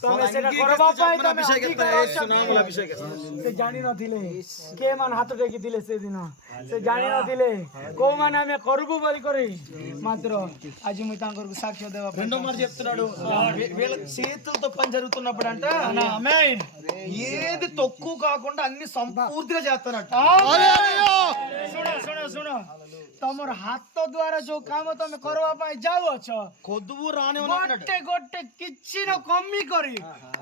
ତମେ ସେଟା କରିବା ପାଇଁ ତମେ అభిషేకిస్తారు, ଅଙ୍ଗୀକାର యేసు నామములో అభిషేకిస్తారు. ସେ ଜାଣିନଥିଲେ କେମାନେ ହାତ ଟେକିଥିଲେ ସେଦିନ, ସେ ଜାଣିନଥିଲେ କୋଉମାନେ ଆମେ କରିବୁ ବୋଲି କରି, ମାତ୍ର ଆଜି ମୁଁ ତାଙ୍କରକୁ ସାକ୍ଷ୍ୟ ଦେବା ପାଇଁ రెండో మాట చెప్తున్నాడు, వీళ్ళ చేతులతో పని జరుగుతున్నప్పుడు అంట ఆమేన్। ఏది తక్కువ కాకుండా అన్ని సంపూర్తిగా చేస్తానట. ଶୁଣ ଶୁଣ ଶୁଣ, ତମର ହାତ ଦ୍ୱାରା ଯୋଉ କାମ ତମେ କରିବା ପାଇଁ ଯାଉଅଛ, కొద్దువు రాని ଗୋଟେ ଗୋଟେ କିଛି ନ କମି କରି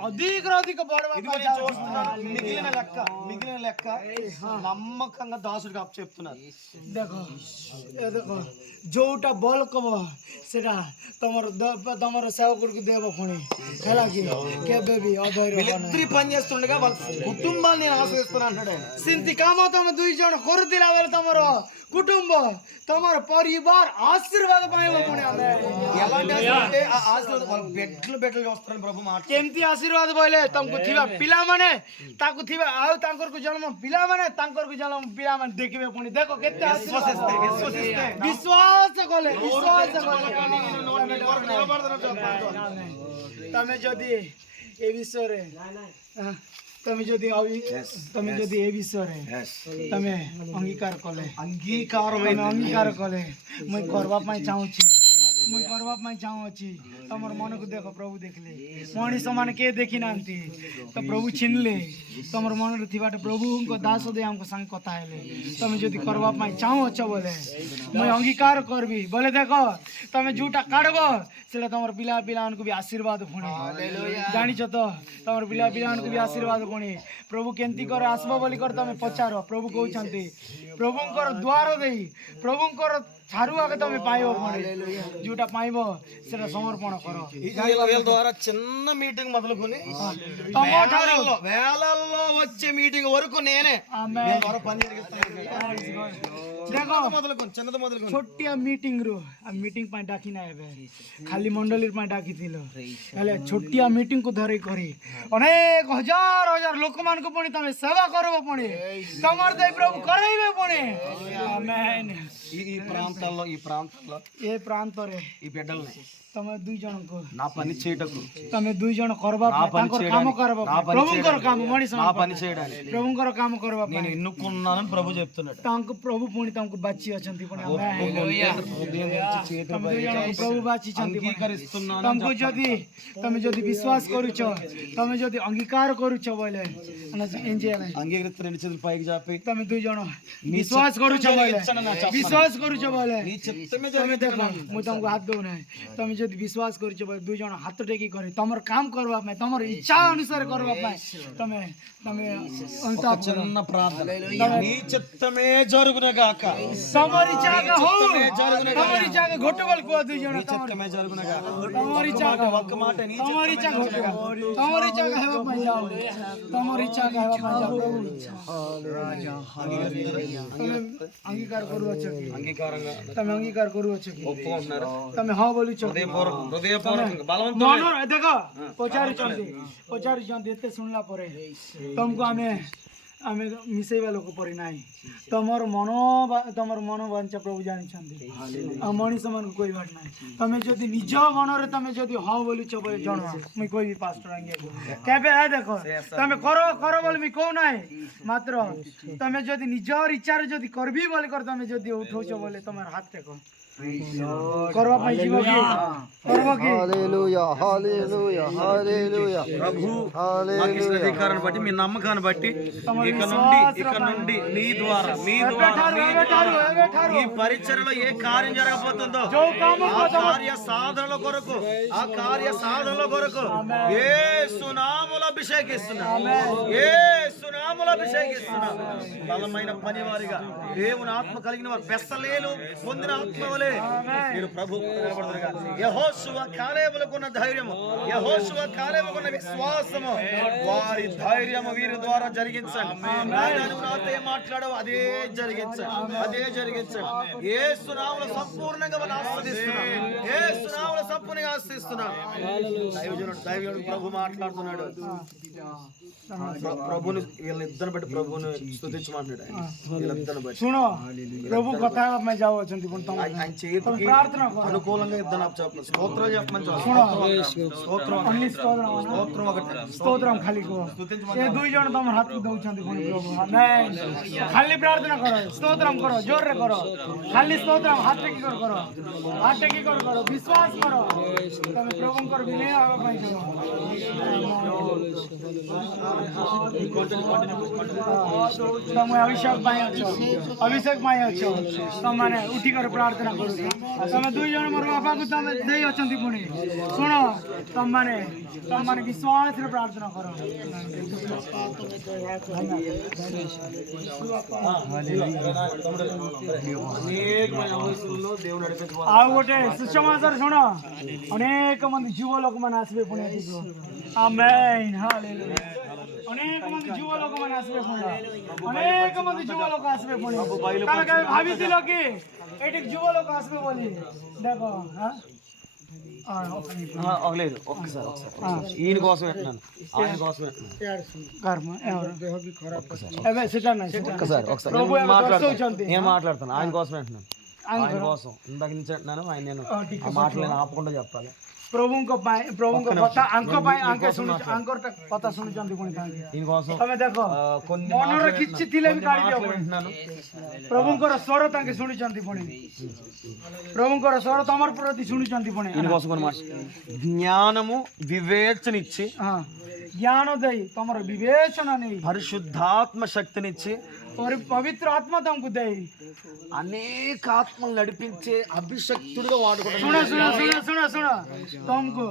ଅଧିକରୁ ଅଧିକ ବଢବା ପାଇଁ చూస్తున్నాను. మిగిలిన లెక్క నమ్మకంగా దాసుడికి అప్పు చెప్తున్నారు. ଦେଖ ଏ ଦେଖ ଯୋଉଟା ବଲ୍କ ହବ ସେଟା ତମର ସେବకుడికి ଦେବ ପୁଣି, ହେଲା କି କେବେ ବି ଅଧୈర్ୟ ହବ ନାହିଁ। వీళ్ళిద్దరి పని చేస్తుండగా వాళ్ళ కుటుంబాన్ని నేను ఆశ్రయిస్తున్నా అంటాడు ఆయన. ସେମିତି କାମ ତମେ ଦୁଇ ଜଣ କରୁଥିଲା ବେଳେ ତମର కుటుంబ తమର ପରିବାର ఆశీర్వాଦ ପାଇବ ପୁଣି। ଆମେ ఎలాంటి ఆశీర్వాదం అంటే ఆ ఆశీర్వాదం వాళ్ళ బెడ్లు చూస్తారని ప్రభు మాట. କେମିତି ଆଶୀର୍ବାଦ ବୋଇଲେ ତମକୁ ଥିବା ପିଲାମାନେ, ତାକୁ ଥିବା ଆଉ ତାଙ୍କରକୁ ଜନ୍ମ ପିଲାମାନେ, ତାଙ୍କରକୁ ଜନ୍ମ ପିଲାମାନେ ଦେଖିବେ ପୁଣି। ଦେଖ କେତେ విశ్వాస కలే ତମେ ଯଦି ଏ ବିଷୟରେ ତମେ ଯଦି ଏ ବିଷୟରେ ତମେ ଅଙ୍ଗୀକାର କଲେ, ଅଙ୍ଗୀକାର କଲେ ମୁଁ କରିବା ପାଇଁ ଚାହୁଁଛି, ମୁଁ କରିବା ପାଇଁ ଚାହୁଁଅଛି, ତମର ମନକୁ ଦେଖ। ପ୍ରଭୁ ଦେଖିଲେ, ମଣିଷ ମାନେ କିଏ ଦେଖି ନାହାନ୍ତି, ତ ପ୍ରଭୁ ଚିହ୍ନିଲେ ତମର ମନରେ ଥିବାଟା। ପ୍ରଭୁଙ୍କ ଦାସ ଦେଇ ଆମଙ୍କ ସାଙ୍ଗେ କଥା ହେଲେ, ତମେ ଯଦି କରିବା ପାଇଁ ଚାହୁଁଅଛ ବୋଲେ ମୁଁ ଅଙ୍ଗୀକାର କରିବି ବୋଲେ, ଦେଖ ତମେ ଯୋଉଟା କାଢବ ସେଟା ତମର ପିଲାମାନଙ୍କୁ ବି ଆଶୀର୍ବାଦ ପୁଣି। ଜାଣିଛ ତ ତମର ପିଲାମାନଙ୍କୁ ବି ଆଶୀର୍ବାଦ ପୁଣି। ପ୍ରଭୁ କେମିତି କରି ଆସିବ ବୋଲି କରି ତମେ ପଚାର। ପ୍ରଭୁ କହୁଛନ୍ତି ପ୍ରଭୁଙ୍କର ଦ୍ୱାର ଦେଇ, ପ୍ରଭୁଙ୍କର ଝାରୁ ଆଗେ ତମେ ପାଇବ ପୁଣି। ଯୋଉଟା ପାଇବ ସେଟା ସମର୍ପଣ କର। వీళ్ళ ద్వారా చిన్న మీటింగ్ మొదలుకొని వేలల్లో వచ్చే మీటింగ్ వరకు నేనే వీళ్ళ ద్వారా పని చిన్నది మొదలుకొని ଛୋଟିଆ ମିଟିଂରୁ ମିଟିଂ ପାଇଁ ଡାକି ନା ଏବେ ଖାଲି ମଣ୍ଡଳୀ ପାଇଁ ଡାକିଥିଲ, ହେଲେ ଛୋଟିଆ ମିଟିଂକୁ ଧରି କରି ଅନେକ ହଜାର ହଜାର ଲୋକମାନଙ୍କୁ ପୁଣି ତମେ ସେବା କରିବ ପୁଣି, ତମର ଦେଇ ପ୍ରଭୁ କରେଇବେ ପୁଣି। ଆମେନ୍। ఈ ప్రాంతాల్లో ଏ ପ୍ରାନ୍ତରେ ఈ బిడ్డల్ని ତମେ ଦୁଇ ଜଣଙ୍କୁ నా పని చేయటకు, ତମେ ଦୁଇ ଜଣ କରିବା ପାଇଁ, ତାଙ୍କର କାମ କରିବା ପାଇଁ, ପ୍ରଭୁଙ୍କର କାମ, ମଣିଷ నా పని చేయడానికి ପ୍ରଭୁଙ୍କର କାମ କରିବା నేను ପାଇଁ ఎన్నుకున్నానని ప్రభు చెప్తున్నాడు. ତାଙ୍କୁ ପ୍ରଭୁ ପୁଣି ତାଙ୍କୁ ବାଛି ଅଛନ୍ତି ପୁଣି। హృదయం నుంచి చేతులు ତମେ ଦୁଇ ଜଣଙ୍କୁ ପ୍ରଭୁ ବାଛିଛନ୍ତି ପୁଣି। అంగీకరిస్తున్నాను. ତମକୁ ଯଦି ତମେ ଯଦି ବିଶ୍ୱାସ କରୁଛ, ତମେ ଯଦି ଅଙ୍ଗୀକାର କରୁଛ ବୋଇଲେ అంగీకరిస్తే రెండు చేతులు పైకి చాపి ତମେ ଦୁଇ ଜଣ ବିଶ୍ୱାସ କରୁଛ ବୋଇଲେ, ବିଶ୍ୱାସ କରୁଛ ବୋଇଲେ నీ చిత్తమే ତମେ ଦେଖ, ମୁଁ ତମକୁ ହାତ ଦଉନାହିଁ। ତମେ ଯଦି ବିଶ୍ୱାସ କରୁଛ ବୋଲେ ଦୁଇ ଜଣ ହାତ ଟେକି କରି ତମର କାମ କରିବା ପାଇଁ, ତମର ଇଚ୍ଛା ଅନୁସାରେ କରିବା ପାଇଁ ତମେ చిన్న ప్రార్థన, నీ చిత్తమే జరుగును గాక, ତମର ଇଚ୍ଛା ହଉ, ତମର ଇଚ୍ଛା ଘଟ ବୋଲି କୁହ ଦୁଇ ଜଣ, చిత్తమే జరుగును గాక. ତମର ଇଚ୍ଛା ఒక్క మాట నీ ତମର ଇଚ୍ଛା ଘଟ, ତମର ଇଚ୍ଛା ହେବା ପାଇଁ ଯାଅ, ତମର ଇଚ୍ଛା ହେବା ପାଇଁ ଯାଅ। ତମେ ଅଙ୍ଗୀକାର କରୁଅଛ କି? అంగీకారంగా ତମେ ଅଙ୍ଗୀକାର କରୁଅଛ କି? ఒప్పుకుంటున్నారు. ତମେ ହଁ ବୋଲୁଛ? హృదయపూర్వకంగా బలవంతం ଦେଖ ପଚାରୁଛନ୍ତି ଏତେ ଶୁଣିଲା ପରେ ତମକୁ ଆମେ ମିଶେଇବା ଲୋକ ପରି ନାହିଁ। ତମର ମନୋବାଞ୍ଛା ପ୍ରଭୁ ଜାଣିଛନ୍ତି, ଆଉ ମଣିଷ ମାନଙ୍କୁ କହିବାର ନାହିଁ। ତମେ ଯଦି ନିଜ ମନରେ ତମେ ଯଦି ହଁ ବୋଲୁଛ ବୋଲି ଜଣ, ମୁଇଁ କହିବି ପାଷ୍ଟର ଆଜ୍ଞାକୁ କେବେ ଦେଖ ତମେ କର ବୋଲି ମୁଇଁ କହୁନାହିଁ, ମାତ୍ର ତମେ ଯଦି ନିଜର ଇଚ୍ଛାରେ ଯଦି କରିବି ବୋଲି କର, ତମେ ଯଦି ଉଠଉଛ ବୋଲେ ତମର ହାତ ଟେକ। करवा पाई जीव की करवा की హల్లెలూయా హల్లెలూయా హల్లెలూయా ప్రభు హల్లెలూయా మాకు ఇచ్చిన అధికారాన్ని బట్టి మీ నమ్మకాన్ని బట్టి ఇక నుండి మీ ద్వారా ఈ పరిచర్యలో ఏ కార్యం జరగబోతుందో ఆ కార్య సాధనల కొరకు యేసు నామములో అభిషేకిస్తున్నా బలమైన పని వారిగా దేవుని ఆత్మ కలిగిన వారు బెస్తలేలు పొందిన ఆత్మ వలె మీరు ప్రభు నిలబడుదురుగా. యెహోషువ కాలేబులకున్న ధైర్యము, యెహోషువ కాలేబులకున్న విశ్వాసము, వారి ధైర్యము వీరి ద్వారా జరిగించండి. నువ్వు నాతో ఏం మాట్లాడావు అదే జరిగించండి. యేసు నామములో సంపూర్ణంగా మనం ఆస్వాదిస్తున్నాం. యేసు నామములో సంపూర్ణంగా ఆస్వాదిస్తున్నాం. దైవజనుడు ప్రభు మాట్లాడుతున్నాడు. ప్రభుని వీళ్ళిద్దరిని బట్టి ప్రభుని స్తుతించి మాట్లాడాడు. వీళ్ళిద్దరిని బట్టి सुनो प्रभु कथा में जाओ चंदी बोलता हूं ఆయన చేతికి प्रार्थना करो అనుకూలంగా ఇద్దరు చెప్పండి. స్తోత్రం చెప్పమని सुनो స్తోత్రం अन्य स्तोत्रम స్తోత్రం ఒకటి स्तोत्रम खाली को ये दुई जन तुम हाथ दो चंदी बोल प्रभु नहीं खाली प्रार्थना करो स्तोत्रम करो जोर रे करो खाली स्तोत्रम हाथ टेकी करो हाथ टेकी करो विश्वास करो तुम प्रभु कर विनय आवे पाई करो तुम अभिषेक पाई अच्छो तुम माने उठी कर प्रार्थना करो तुम दुई जन मोर बापा को तुम देई अछंती पुणी सुनो तुम माने विश्वास रे प्रार्थना करो आ गोटे सुसमाचार सुनो अनेक मंदी जीव लोक मन आसबे पुणी आमेन हालेलुया अनेक मंदी जीव लोक मन आसबे पुणी अनेक मंदी जीव लोक आसबे पुणी तमे के भाबिथिल कि एटी जीव लोक आसबे बोली देखो లేదు ఒక్కసారి ఈయన కోసం పెట్టినాను ఆయన కోసం పెట్టినాను కర్మ ఎవరు అదే సిటన్ ఒక్కసారి నేను మాట్లాడతాను ఆయన కోసం పెట్టినాను ఆయన కోసం ఇందాక నుంచి అంటున్నాను ఆయన నేను ఆ మాటలు నేను ఆపకుండా చెప్పాలి प्रभु को पता अंको पाए अंके सुन अंकोर तक पता सुन चंदी कोनी तांगे దీని కోసం तमे देखो కొన్ని मनोर किछि थिले भी काढी दियो వింటున్నాను प्रभु को स्वर तांके सुनि चंदी कोनी प्रभु को स्वर तमर प्रति सुनि चंदी कोनी దీని కోసం కొన్ని మాట జ్ఞానము వివేచనిచ్చి ज्ञान दई तमर विवेचना नहीं పరిశుద్ధాత్మ శక్తినిచ్చి और पवित्र आत्मा तुमको दे అనేక ఆత్మలు నడిపించే అభిషక్తుడిగా వాడుకుంటాను सुनो सुनो सुनो सुनो सुनो तुमको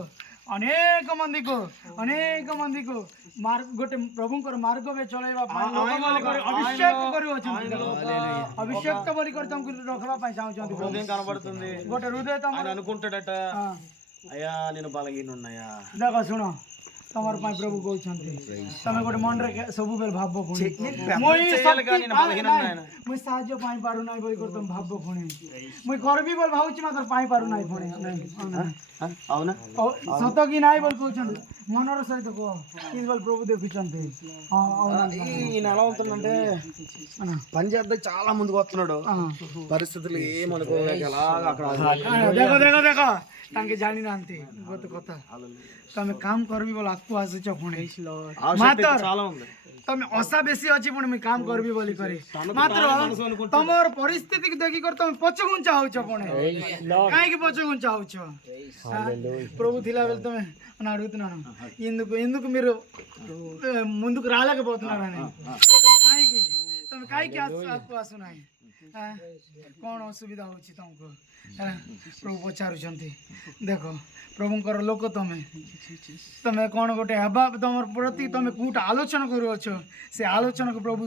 अनेक मंदी को मार्ग गोटे प्रभु को मार्ग में चलेबा पाई अभिषेक करियो अभिषेक तो बोली कर तुमको रखबा पाई चाहू चंदी హృదయం కనబడుతుంది गोटे हृदय तुम ఆయన అనుకుంటాడట అయ్యా నేను బలహీనున్నాయా देखो सुनो तमर पाई प्रभु को छंती तमे गोटे मन रे सब बेल भाबबो कोनी मोई मुई साहाय्य पाई पारु नाही बोली कर तुम भाबबो कोनी मुई करबी बोल भाउची मात्र पाई पारु नाही कोनी అవునా सत की नाही बोल कहउछंती मनर सहित को इस बोल प्रभु देखुछंती हां ఈయన ఎలా అవుతుందంటే పని చేద్దాం చాలా ముందుకు వస్తున్నాడు పరిస్థితులు ఏమనుకోలేక అలాగా అక్కడ देखो देखो देखो तांके जानी नांती गोत कथा तमे काम करबी बोल आकु आसे कोनी मात्र చాలా ఉంది तमे असा बेसी अछि पण मैं काम करबी बोली करे मात्र तमर परिस्थिति के देखि कर तमे पछगुंचा होछ कोने काहे कि पछगुंचा होछ प्रभु थिला बेल तमे అని అడుగుతున్నాను ఎందుకు మీరు ముందుకు రాలేకపోతున్నారని కాయికి ଆସୁନାହିଁ କ'ଣ ଅସୁବିଧା ହେଉଛି ତୁମକୁ ପ୍ରଭୁ ପଚାରୁଛନ୍ତି ଦେଖ ପ୍ରଭୁଙ୍କର ଲୋକ ତମେ କ'ଣ ଗୋଟେ ହେବା ତମର ପ୍ରତି ତମେ କୋଉଟା ଆଲୋଚନା କରୁଅଛ ସେ ఆలోచనకు ప్రభు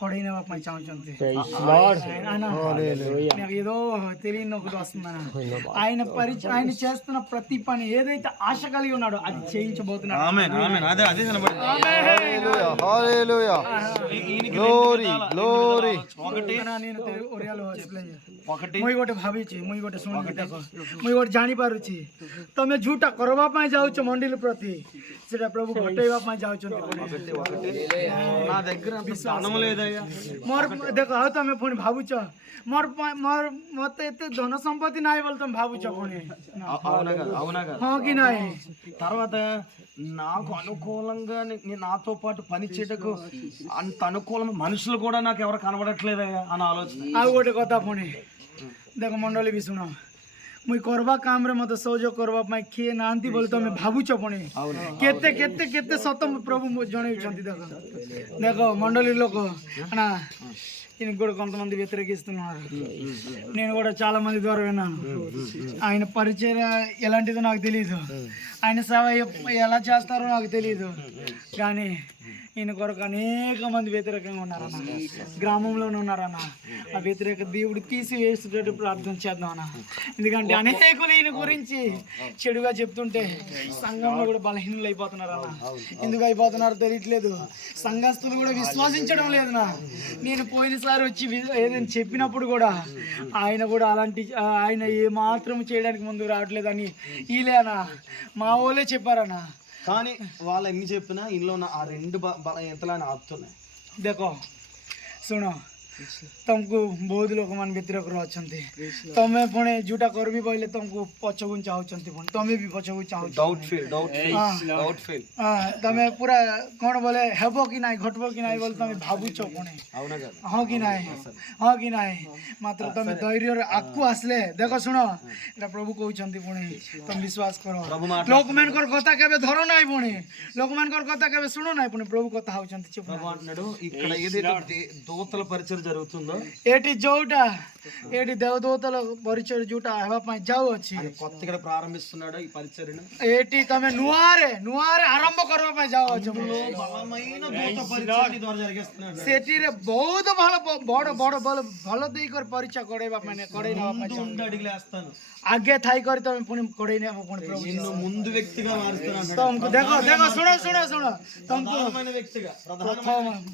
కొడై నెవా పై చాంచంతి ఏదో తెలియని ఒకటి వస్తుందన్న ఆయన చేస్తున్న ప్రతి పని ఏదైతే ఆశ కలిగి ఉన్నాడో అది చేయించబోతున్నాడు ఆమేన్ ఆమేన్ అదే కనబడుతుంది హల్లెలూయా హల్లెలూయా గ్లోరీ గ్లోరీ ఒకటి నేను ఒరియాలో ఎక్స్‌ప్లెయిన్ ఒకటి ମୁଇଁ ଗୋଟେ ଭାବିଛି ମୁଇଁ ଗୋଟେ ଶୁଣିକି ଦେଖ ମୁଇଁ ଗୋଟେ ଜାଣିପାରୁଛି ତମେ ଝୁଟା କରିବା ପାଇଁ ଯାଉଛ ମଣ୍ଡିଲ ପ୍ରତି ସେଟା ପ୍ରଭୁ ଘଟେଇବା ପାଇଁ ଯାଉଛନ୍ତି నా దగ్గర ధనం లేదయ్యా ମୋର ଦେଖ ଆଉ ତମେ ପୁଣି ଭାବୁଛ ମତେ ଏତେ ଧନ ସମ୍ପତ୍ତି ନାହିଁ ବୋଲି ତମେ ଭାବୁଛ ପୁଣି ହଁ କି ନାହିଁ తర్వాత నాకు అనుకూలంగా నాతో పాటు పని చేయటకు అంత అనుకూలం మనుషులు కూడా నాకు ఎవరు కనబడట్లేదయ్యా అని ఆలోచన ଆଉ ଗୋଟେ କଥା ପୁଣି देख मंडली भी सुनो मुई करबा काम रे मत सहयोग करबा पाई किए नांती बोले तमे भाबुछ पुणी केते केते केते सतम प्रभु जणैछन्ति देखो मंडली लोक ना ఈయన కూడా కొంతమంది వ్యతిరేకిస్తున్నారు. నేను కూడా చాలా మంది ద్వారా విన్నాను. ఆయన పరిచయం ఎలాంటిదో నాకు తెలియదు, ఆయన సేవ ఎలా చేస్తారో నాకు తెలియదు. కానీ ఈయన కొరకు అనేక మంది వ్యతిరేకంగా ఉన్నారన్న, గ్రామంలోనే ఉన్నారన్న. ఆ వ్యతిరేక దేవుడు తీసివేసేటట్టు ప్రార్థన చేద్దాం అన్న. ఎందుకంటే అనేకులు ఈయన గురించి చెడుగా చెప్తుంటే సంఘంలో కూడా బలహీనలు అయిపోతున్నారన్న. ఎందుకు అయిపోతున్నారో తెలియట్లేదు. సంఘస్థులు కూడా విశ్వసించడం లేదన్నా. నేను పోయినసారి వచ్చి ఏదైనా చెప్పినప్పుడు కూడా ఆయన కూడా అలాంటి ఆయన ఏమాత్రం చేయడానికి ముందుకు రావట్లేదని వీళ్ళేనా మా వాళ్ళే చెప్పారన్నా. కానీ వాళ్ళు ఎన్ని చెప్పినా ఇంట్లో ఆ రెండు ఎంతలా ఆపుతున్నాయి. देखो सुनो तुमको बहुत लोक मान व्यतिरेक रहछन्ती, तमे पुणे झूठा कर भी पहिले तुमको पछगु चाहछन्ती, पुणे तमे भी पछगु चाहछ. डाउट फील तमे पूरा कोन बोले हेबो कि नाही घटबो कि नाही बोले तमे भाबुछ पुणे అవునా కదా. हाँ कि नाही मात्र तमे धैर्य रे आकु आसले. देखो सुनो एटा प्रभु कहउछन्ती पुणे तमे विश्वास करो. लोक मान कर कथा केबे धरो नाही पुणे, लोक मान कर कथा केबे सुनो नाही पुणे. प्रभु कथा हउछन्ती చెప్పు. ప్రభు అంటున్నాడు ఇక్కడ ఏదైతే దూతల పరిచయం జరుగుతుందో ఏటి జోటా ఏటి దేవదూతల పరిచయం జూట हेबा ପାଇଁ ଯାଉ ଅଛି. కొత్తగా ప్రారంభిస్తున్నాడు ఈ పరిచర్యను. ఏటి తమే నుଆरे ఆరంభ કરવા ପାଇଁ ଯାଉ ଅଛି. బలమైన దూత పరిచర్య ద్వారా జరిగిస్తున్నాడు. ସେଠିରେ ବହୁତ ଭଲ ବଡ଼ ବଡ଼ ଭଲ ଦେଇକରି ପରିଚୟ କରେଇବା ପାଇଁ କରେଇ ନେବା ପାଇଁ ముందు అడిగిలేస్తాను, ଆଗେ ଥାଇ କରି ତମେ ପୁଣି କରେଇ ନେବ ପୁଣି ପ୍ରଭୁ నిన్ను ముందు వ్యక్తిగా మారుస్తున్నాను. ତମକୁ ଦେଖ ଶୁଣ ତମକୁ ప్రధానమైన వ్యక్తిగా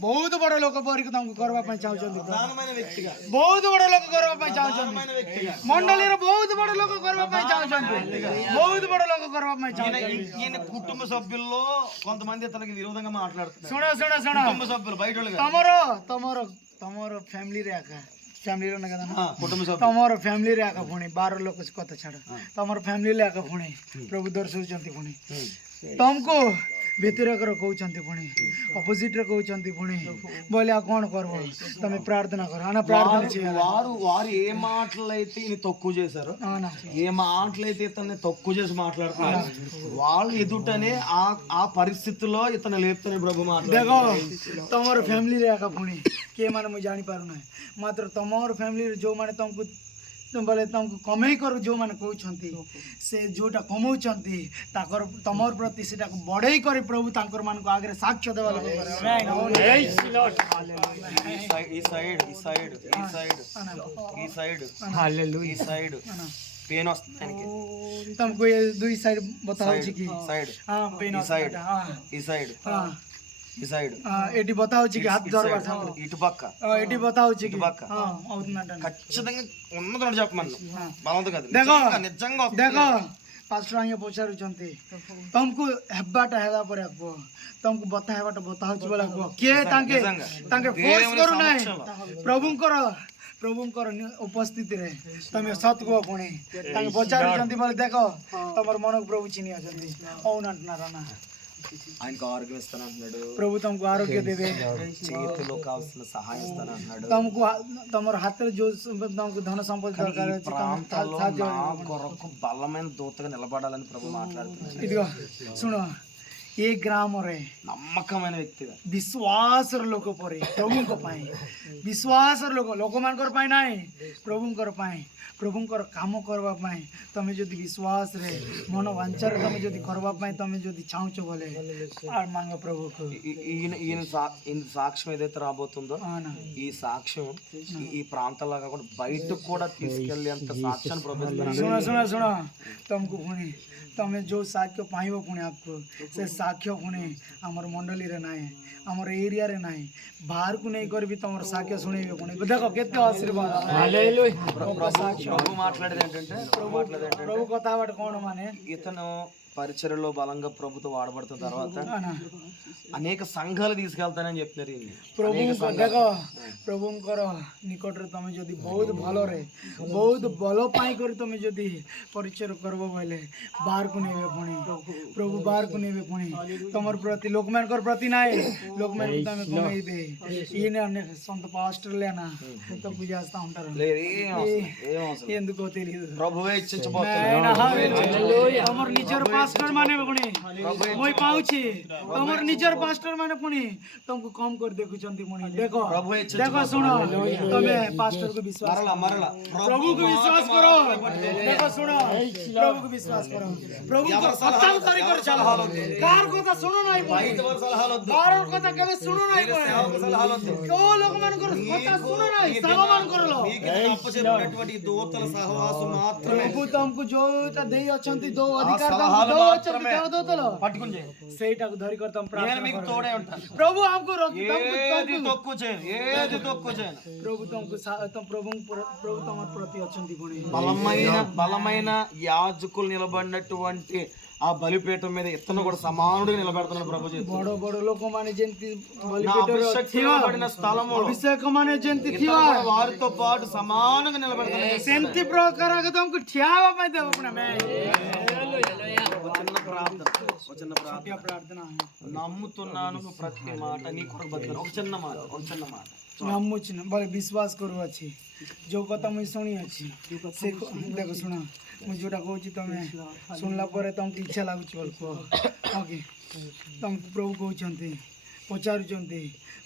ବହୁତ ବଡ଼ ଲୋକ ପରିକି ତମକୁ କରିବା ପାଇଁ ଚାହୁଁଛନ୍ତି. ప్రధానమైన వ్యక్తిగా ବହୁତ ବଡ଼ ଲୋକ କରିବା ପାଇଁ ଚାହୁଁଛନ୍ତି. వ్యక్తిగా ମଣ୍ଡଳୀର ବହୁତ ବଡ଼ ଲୋକ କରିବା ପାଇଁ ଚାହୁଁଛନ୍ତି. ବହୁତ ବଡ଼ ଲୋକ କରିବା ପାଇଁ ଚାହୁଁଛନ୍ତି. ఈయన కుటుంబ సభ్యుల్లో కొంతమంది అతనికి విరోధంగా మాట్లాడుతున్నారు. ଶୁଣ కుటుంబ సభ్యులు బయట వాళ్ళు కాదు. ତମର ଫ୍ୟାମିଲିରେ ଆକା ଫ୍ୟାମିଲିର ନା కదా కుటుంబ సభ్యులు ତମର ଫ୍ୟାମିଲିରେ ଆକା ପୁଣି 12 ଲୋକ କଥା ଛାଡ଼, ତମର ଫ୍ୟାମିଲିରେ ଆକା ପୁଣି ପ୍ରଭୁ ଦର୍ଶଉଛନ୍ତି. ପୁଣି ତମକୁ వ్యతిరేకର କହୁଛନ୍ତି, ପୁଣି ଅପୋଜିଟରେ କହୁଛନ୍ତି. ପୁଣି ବୋଲେ ଆଉ କ'ଣ କରିବ ତମେ ప్రార్థన କର అన్న. ప్రార్థన చేయాలి. వారు ఏ మాటలైతే ఈయన తక్కువ చేశారో, ఏ మాటలైతే ఇతన్ని తక్కువ చేసి మాట్లాడుతున్నారు, వాళ్ళు ఎదుటనే ఆ పరిస్థితిలో ఇతను లేపుతానే ప్రభు మాట్లాడు. ଦେଖ ତମର ଫ୍ୟାମିଲିରେ ଆକା ପୁଣି କିଏ ମାନେ ମୁଁ ଜାଣିପାରୁନାହିଁ, ମାତ୍ର ତମର ଫ୍ୟାମିଲିରେ ଯେଉଁମାନେ ତମକୁ ବୋଲେ ତମକୁ କମେଇ କର ଯେଉଁମାନେ କହୁଛନ୍ତି, ସେ ଯେଉଁଟା କମଉଛନ୍ତି ତାଙ୍କର ତମର ପ୍ରତି ସେଟାକୁ ବଢ଼େଇ କରି ପ୍ରଭୁ ତାଙ୍କର ମାନଙ୍କୁ ଆଗରେ ସାକ୍ଷ୍ୟ ଦେବା ଲୋକ पेन వస్తుంది तुमको ये दुई साइड बताओ छी कि साइड हां पेन साइड ఈ సైడ్ हां ఈ సైడ్ एटी बताओ छी कि हाथ दरबार सामने ఇటు పక్క एटी बताओ छी कि పక్క हां అవుతుందంట. ఖచ్చితంగా ఉన్నది చెప్పమను, బలవంతం కాదు. देखो నిజంగా देखो पास्टर आगे पचारुचंती तुमको हेबाटा हेला परे को तुमको बता हेबाटा बताउ छी बोला को के तांके फोर्स करू नाही. प्रभुंकर उपस्थिति रे तमे सत को पुणी तांके पचारुचंती बोले देखो तमर मन प्रभु चिनी अछंती औनंटनारना. ఆయనకు ఆరోగ్యం ఇస్తానంటున్నాడు. प्रभु तुमको आरोग्य देवे, చేతిలో కావాల్సిన సహాయం ఇస్తానంటున్నాడు. तुमको तमर हाथ रे जो तुमको धन संपत्ति दरकार है ప్రాంతాల్లో నా కొరకు బలమైన దూతగా నిలబడాలని ప్రభు మాట్లాడుతున్నాడు. इदिगो सुनो ए ग्राम रे నమ్మకమైన వ్యక్తిగా विश्वास लोक परे प्रभु को पाए विश्वास लोक मानकर पाए नाही प्रभुंकर पाए प्रभुंकर काम करबा पाए तमे जदि विश्वास रे मन वांचर तमे जदि करबा पाए तमे जदि चाहूच बोले आर मांगो प्रभु को. ఈయన సాక్ష్యం ఏదైతే రాబోతుందో ఈ సాక్ష్యం ఈ ప్రాంతాల్లో కాకుండా బయటకు కూడా తీసుకెళ్ళేంత సాక్ష్యాన్ని ప్రభు सुनो तुमको पुणी तमे जो साक्ष्य पाइबो पुणी आपको से साक्ष्य पुणी हमर मंडली रे नाही हमर एरिया रे नाही बाहर को नहीं कर भी तमर साक्ष्य सुनेबे पुणी. देखो केते आशीर्वाद. हालेलुया. ప్రభు మాట్లాడేది ఏంటంటే प्रभु कथा बात कोण माने ఇతను పరిచర్యలో బలంగా ప్రభుతో వాడబడుతున్న తర్వాత ଆନା అనేక సంఘాలు తీసుకెళ్తానని చెప్తున్నారు వీళ్ళు. ପ୍ରଭୁଙ୍କ ଦେଖ ପ୍ରଭୁଙ୍କର ନିକଟରେ ତମେ ଯଦି ବହୁତ ଭଲରେ ବହୁତ ଭଲ ପାଇଁ କରି ତମେ ଯଦି ପରିଚୟ କରିବ ବୋଇଲେ ବାହାରକୁ ନେବେ ପୁଣି ପ୍ରଭୁ ବାହାରକୁ ନେବେ ପୁଣି ତମର ପ୍ରତି ଲୋକମାନଙ୍କର ପ୍ରତି ନାହିଁ ଲୋକମାନଙ୍କୁ ତମେ କମେଇବେ ఈయన సొంత పాస్టర్లేనా ఎంత పూజ చేస్తా ఉంటారు లేదు, ఏం అవసరం. ఎందుకో తెలియదు ప్రభువే ఇచ్చించబోతున్నారు. ତମର ନିଜର ପାଷ୍ଟର ମାନେ ପୁଣି ମୁଇଁ ପାଉଛି ତମର ନିଜର ପାଷ୍ଟର ମାନେ ପୁଣି ତମକୁ କମ କରି ଦେଖୁଛନ୍ତି ପୁଣି ଦେଖ ଦେଖ ଶୁଣ ତମେ ପାଷ୍ଟରକୁ ବିଶ୍ୱାସ మరలా మరలా ପ୍ରଭୁକୁ ବିଶ୍ୱାସ କର ଦେଖ ଶୁଣ ପ୍ରଭୁକୁ ବିଶ୍ୱାସ କର ପ୍ରଭୁଙ୍କ କଥା ଧରି କରି ଚାଲ କାହାର କଥା ଶୁଣ ନାହିଁ କାହାର କଥା କେବେ ଶୁଣ ନାହିଁ କୋଉ ଲୋକମାନଙ୍କର କଥା ଶୁଣ ନାହିଁ ସାଙ୍ଗମାନଙ୍କର అప్పచెప్పినటువంటి దూతల సహవాసం మాత్రమే ପ୍ରଭୁ ତମକୁ ଯୋଉଟା ଦେଇ ଅଛନ୍ତି ଯୋଉ ଅଧିକାର ତମକୁ ଦେଉ ଅଛନ୍ତି ଦେవదూతల పట్టుకుని చేయండి. ସେଇଟାକୁ ଧରିକରି ତମ నేను ପ୍ରାର୍ଥନା మీకు କର తోడే ఉంటాను. ପ୍ରଭୁ ଆମକୁ ఏది తక్కువ చేయను, ఏది తక్కువ చేయను. ପ୍ରଭୁ ତମକୁ ପ୍ରଭୁ ତମର ପ୍ରତି ଅଛନ୍ତି ପୁଣି బలమైన యాజకులు నిలబడినటువంటి ఆ బలిపీఠం మీద ఇతను కూడా సమానుడిగా నిలబెడుతున్నాడు ప్రభు చేతుల్లో. ବଡ ବଡ ଲୋକମାନେ ଯେମିତି నా అభిషేకమైన స్థలము ଅଭିଷେକ ମାନେ ଯେମିତି ଥିବା వారితో పాటు సమానంగా నిలబెడుతున్నాడు. ସେମିତି ପ୍ରକାର ତମକୁ ଠିଆ ହେବା ପାଇଁ ଦେବ ପୁଣି ଆମେ చిన్న ప్రార్థన ପ୍ରାର୍ଥନା నమ్ముతున్నాను నువ్వు ప్రతి మాట నీ కొరకు బతుకున్నాను. ఒక చిన్న మాట ନମୁଛି ବୋଲେ ବିଶ୍ୱାସ କରୁଅଛି ଯୋଉ କଥା ମୁଇଁ ଶୁଣି ଅଛି ସେ ଦେଖ ଶୁଣ ମୁଁ ଯୋଉଟା କହୁଛି ତମେ ଶୁଣିଲା ପରେ ତମକୁ ଇଚ୍ଛା ଲାଗୁଛି ବୋଲି କୁହ ଓକେ ତମକୁ ପ୍ରଭୁ କହୁଛନ୍ତି ପଚାରୁଛନ୍ତି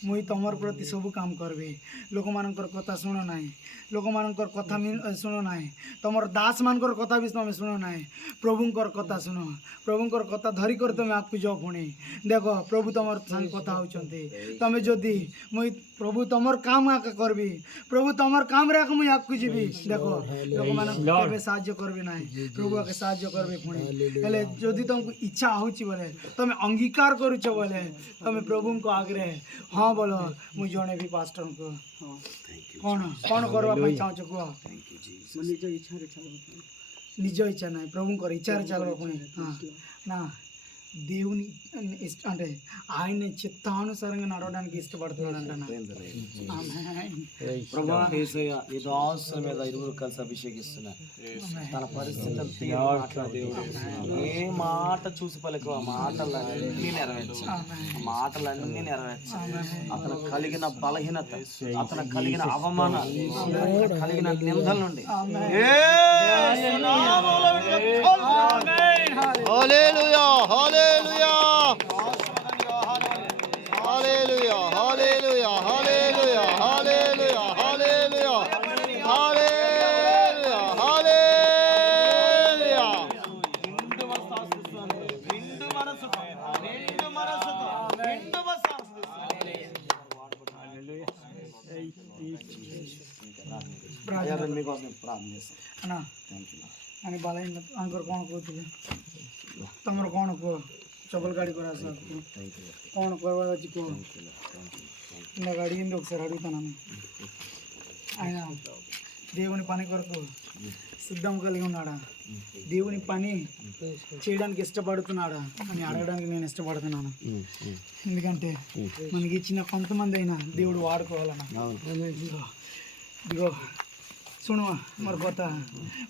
ମୁଇଁ ତମର ପ୍ରତି ସବୁ କାମ କରିବି ଲୋକମାନଙ୍କର କଥା ଶୁଣ ନାହିଁ ଲୋକମାନଙ୍କର କଥା ଶୁଣ ନାହିଁ ତମର ଦାସମାନଙ୍କର କଥା ବି ତମେ ଶୁଣ ନାହିଁ ପ୍ରଭୁଙ୍କର କଥା ଶୁଣ ପ୍ରଭୁଙ୍କର କଥା ଧରିକରି ତମେ ଆଗକୁ ଯାଅ ପୁଣି ଦେଖ ପ୍ରଭୁ ତମର ସାଙ୍ଗେ କଥା ହେଉଛନ୍ତି ତମେ ଯଦି ମୁଇଁ ପ୍ରଭୁ ତମର କାମ ଆକା କରିବି ପ୍ରଭୁ ତମର କାମରେ ଆକା ମୁଇଁ ଆଗକୁ ଯିବି ଦେଖ ଲୋକମାନଙ୍କୁ କେବେ ସାହାଯ୍ୟ କରିବି ନାହିଁ ପ୍ରଭୁ ଆକେ ସାହାଯ୍ୟ କରିବି ପୁଣି ହେଲେ ଯଦି ତମକୁ ଇଚ୍ଛା ହେଉଛି ବୋଲେ ତମେ ଅଙ୍ଗୀକାର କରୁଛ ବୋଲେ ତମେ ପ୍ରଭୁଙ୍କ ଆଗରେ ହଁ ବୋଲ ମୁଁ ଜଣେଇବି ପାଷ୍ଟରଙ୍କୁ କ'ଣ କ'ଣ କରିବା ପାଇଁ ଚାହୁଁଛ କୁହ ନିଜ ଇଚ୍ଛାରେ ଚାଲିବ నిజ ఇచ్చా నాయ్ ప్రభుంకర్ ఇచ్చారు చదవకుని నా దేవుని అంటే ఆయన చిత్తానుసారంగా నడవడానికి ఇష్టపడుతున్నాడు అంట ప్రభా యేసయ్య నీ దాసుల మీద ఇరువురు కలిసి అభిషేకిస్తున్నారు తన పరిస్థితి దేవుడు ఏ మాట చూసి పలికి ఆ మాటలన్నీ నెరవేర్చు అతను కలిగిన బలహీనత అతను కలిగిన అవమానాలు అతను కలిగిన నిందల నుండి హల్లెలూయా హల్లెలూయా హల్లెలూయా హల్లెలూయా హల్లెలూయా హల్లెలూయా హల్లెలూయా హల్లెలూయా హల్లెలూయా నిండు మనసుతో మీకోసం ప్రార్థన చేస్తాను అన్నా అని బలహీన అంకర్ କ'ଣ କହୁଥିଲେ ତମର କ'ଣ କୁହ ଚପଲ ଗାଡ଼ି କରା କ'ଣ କରିବାର ଅଛି କୁହ నా గాడి ఏంది ఒకసారి అడుగుతాను ఆయన దేవుని పని కొరకు సిద్ధం కలిగి ఉన్నాడా దేవుని పని చేయడానికి ఇష్టపడుతున్నాడా అని అడగడానికి నేను ఇష్టపడుతున్నాను ఎందుకంటే మనకి ఇచ్చిన కొంతమంది అయినా దేవుడు వాడుకోవాలన్నా ఇదిగో ଶୁଣ ମୋର କଥା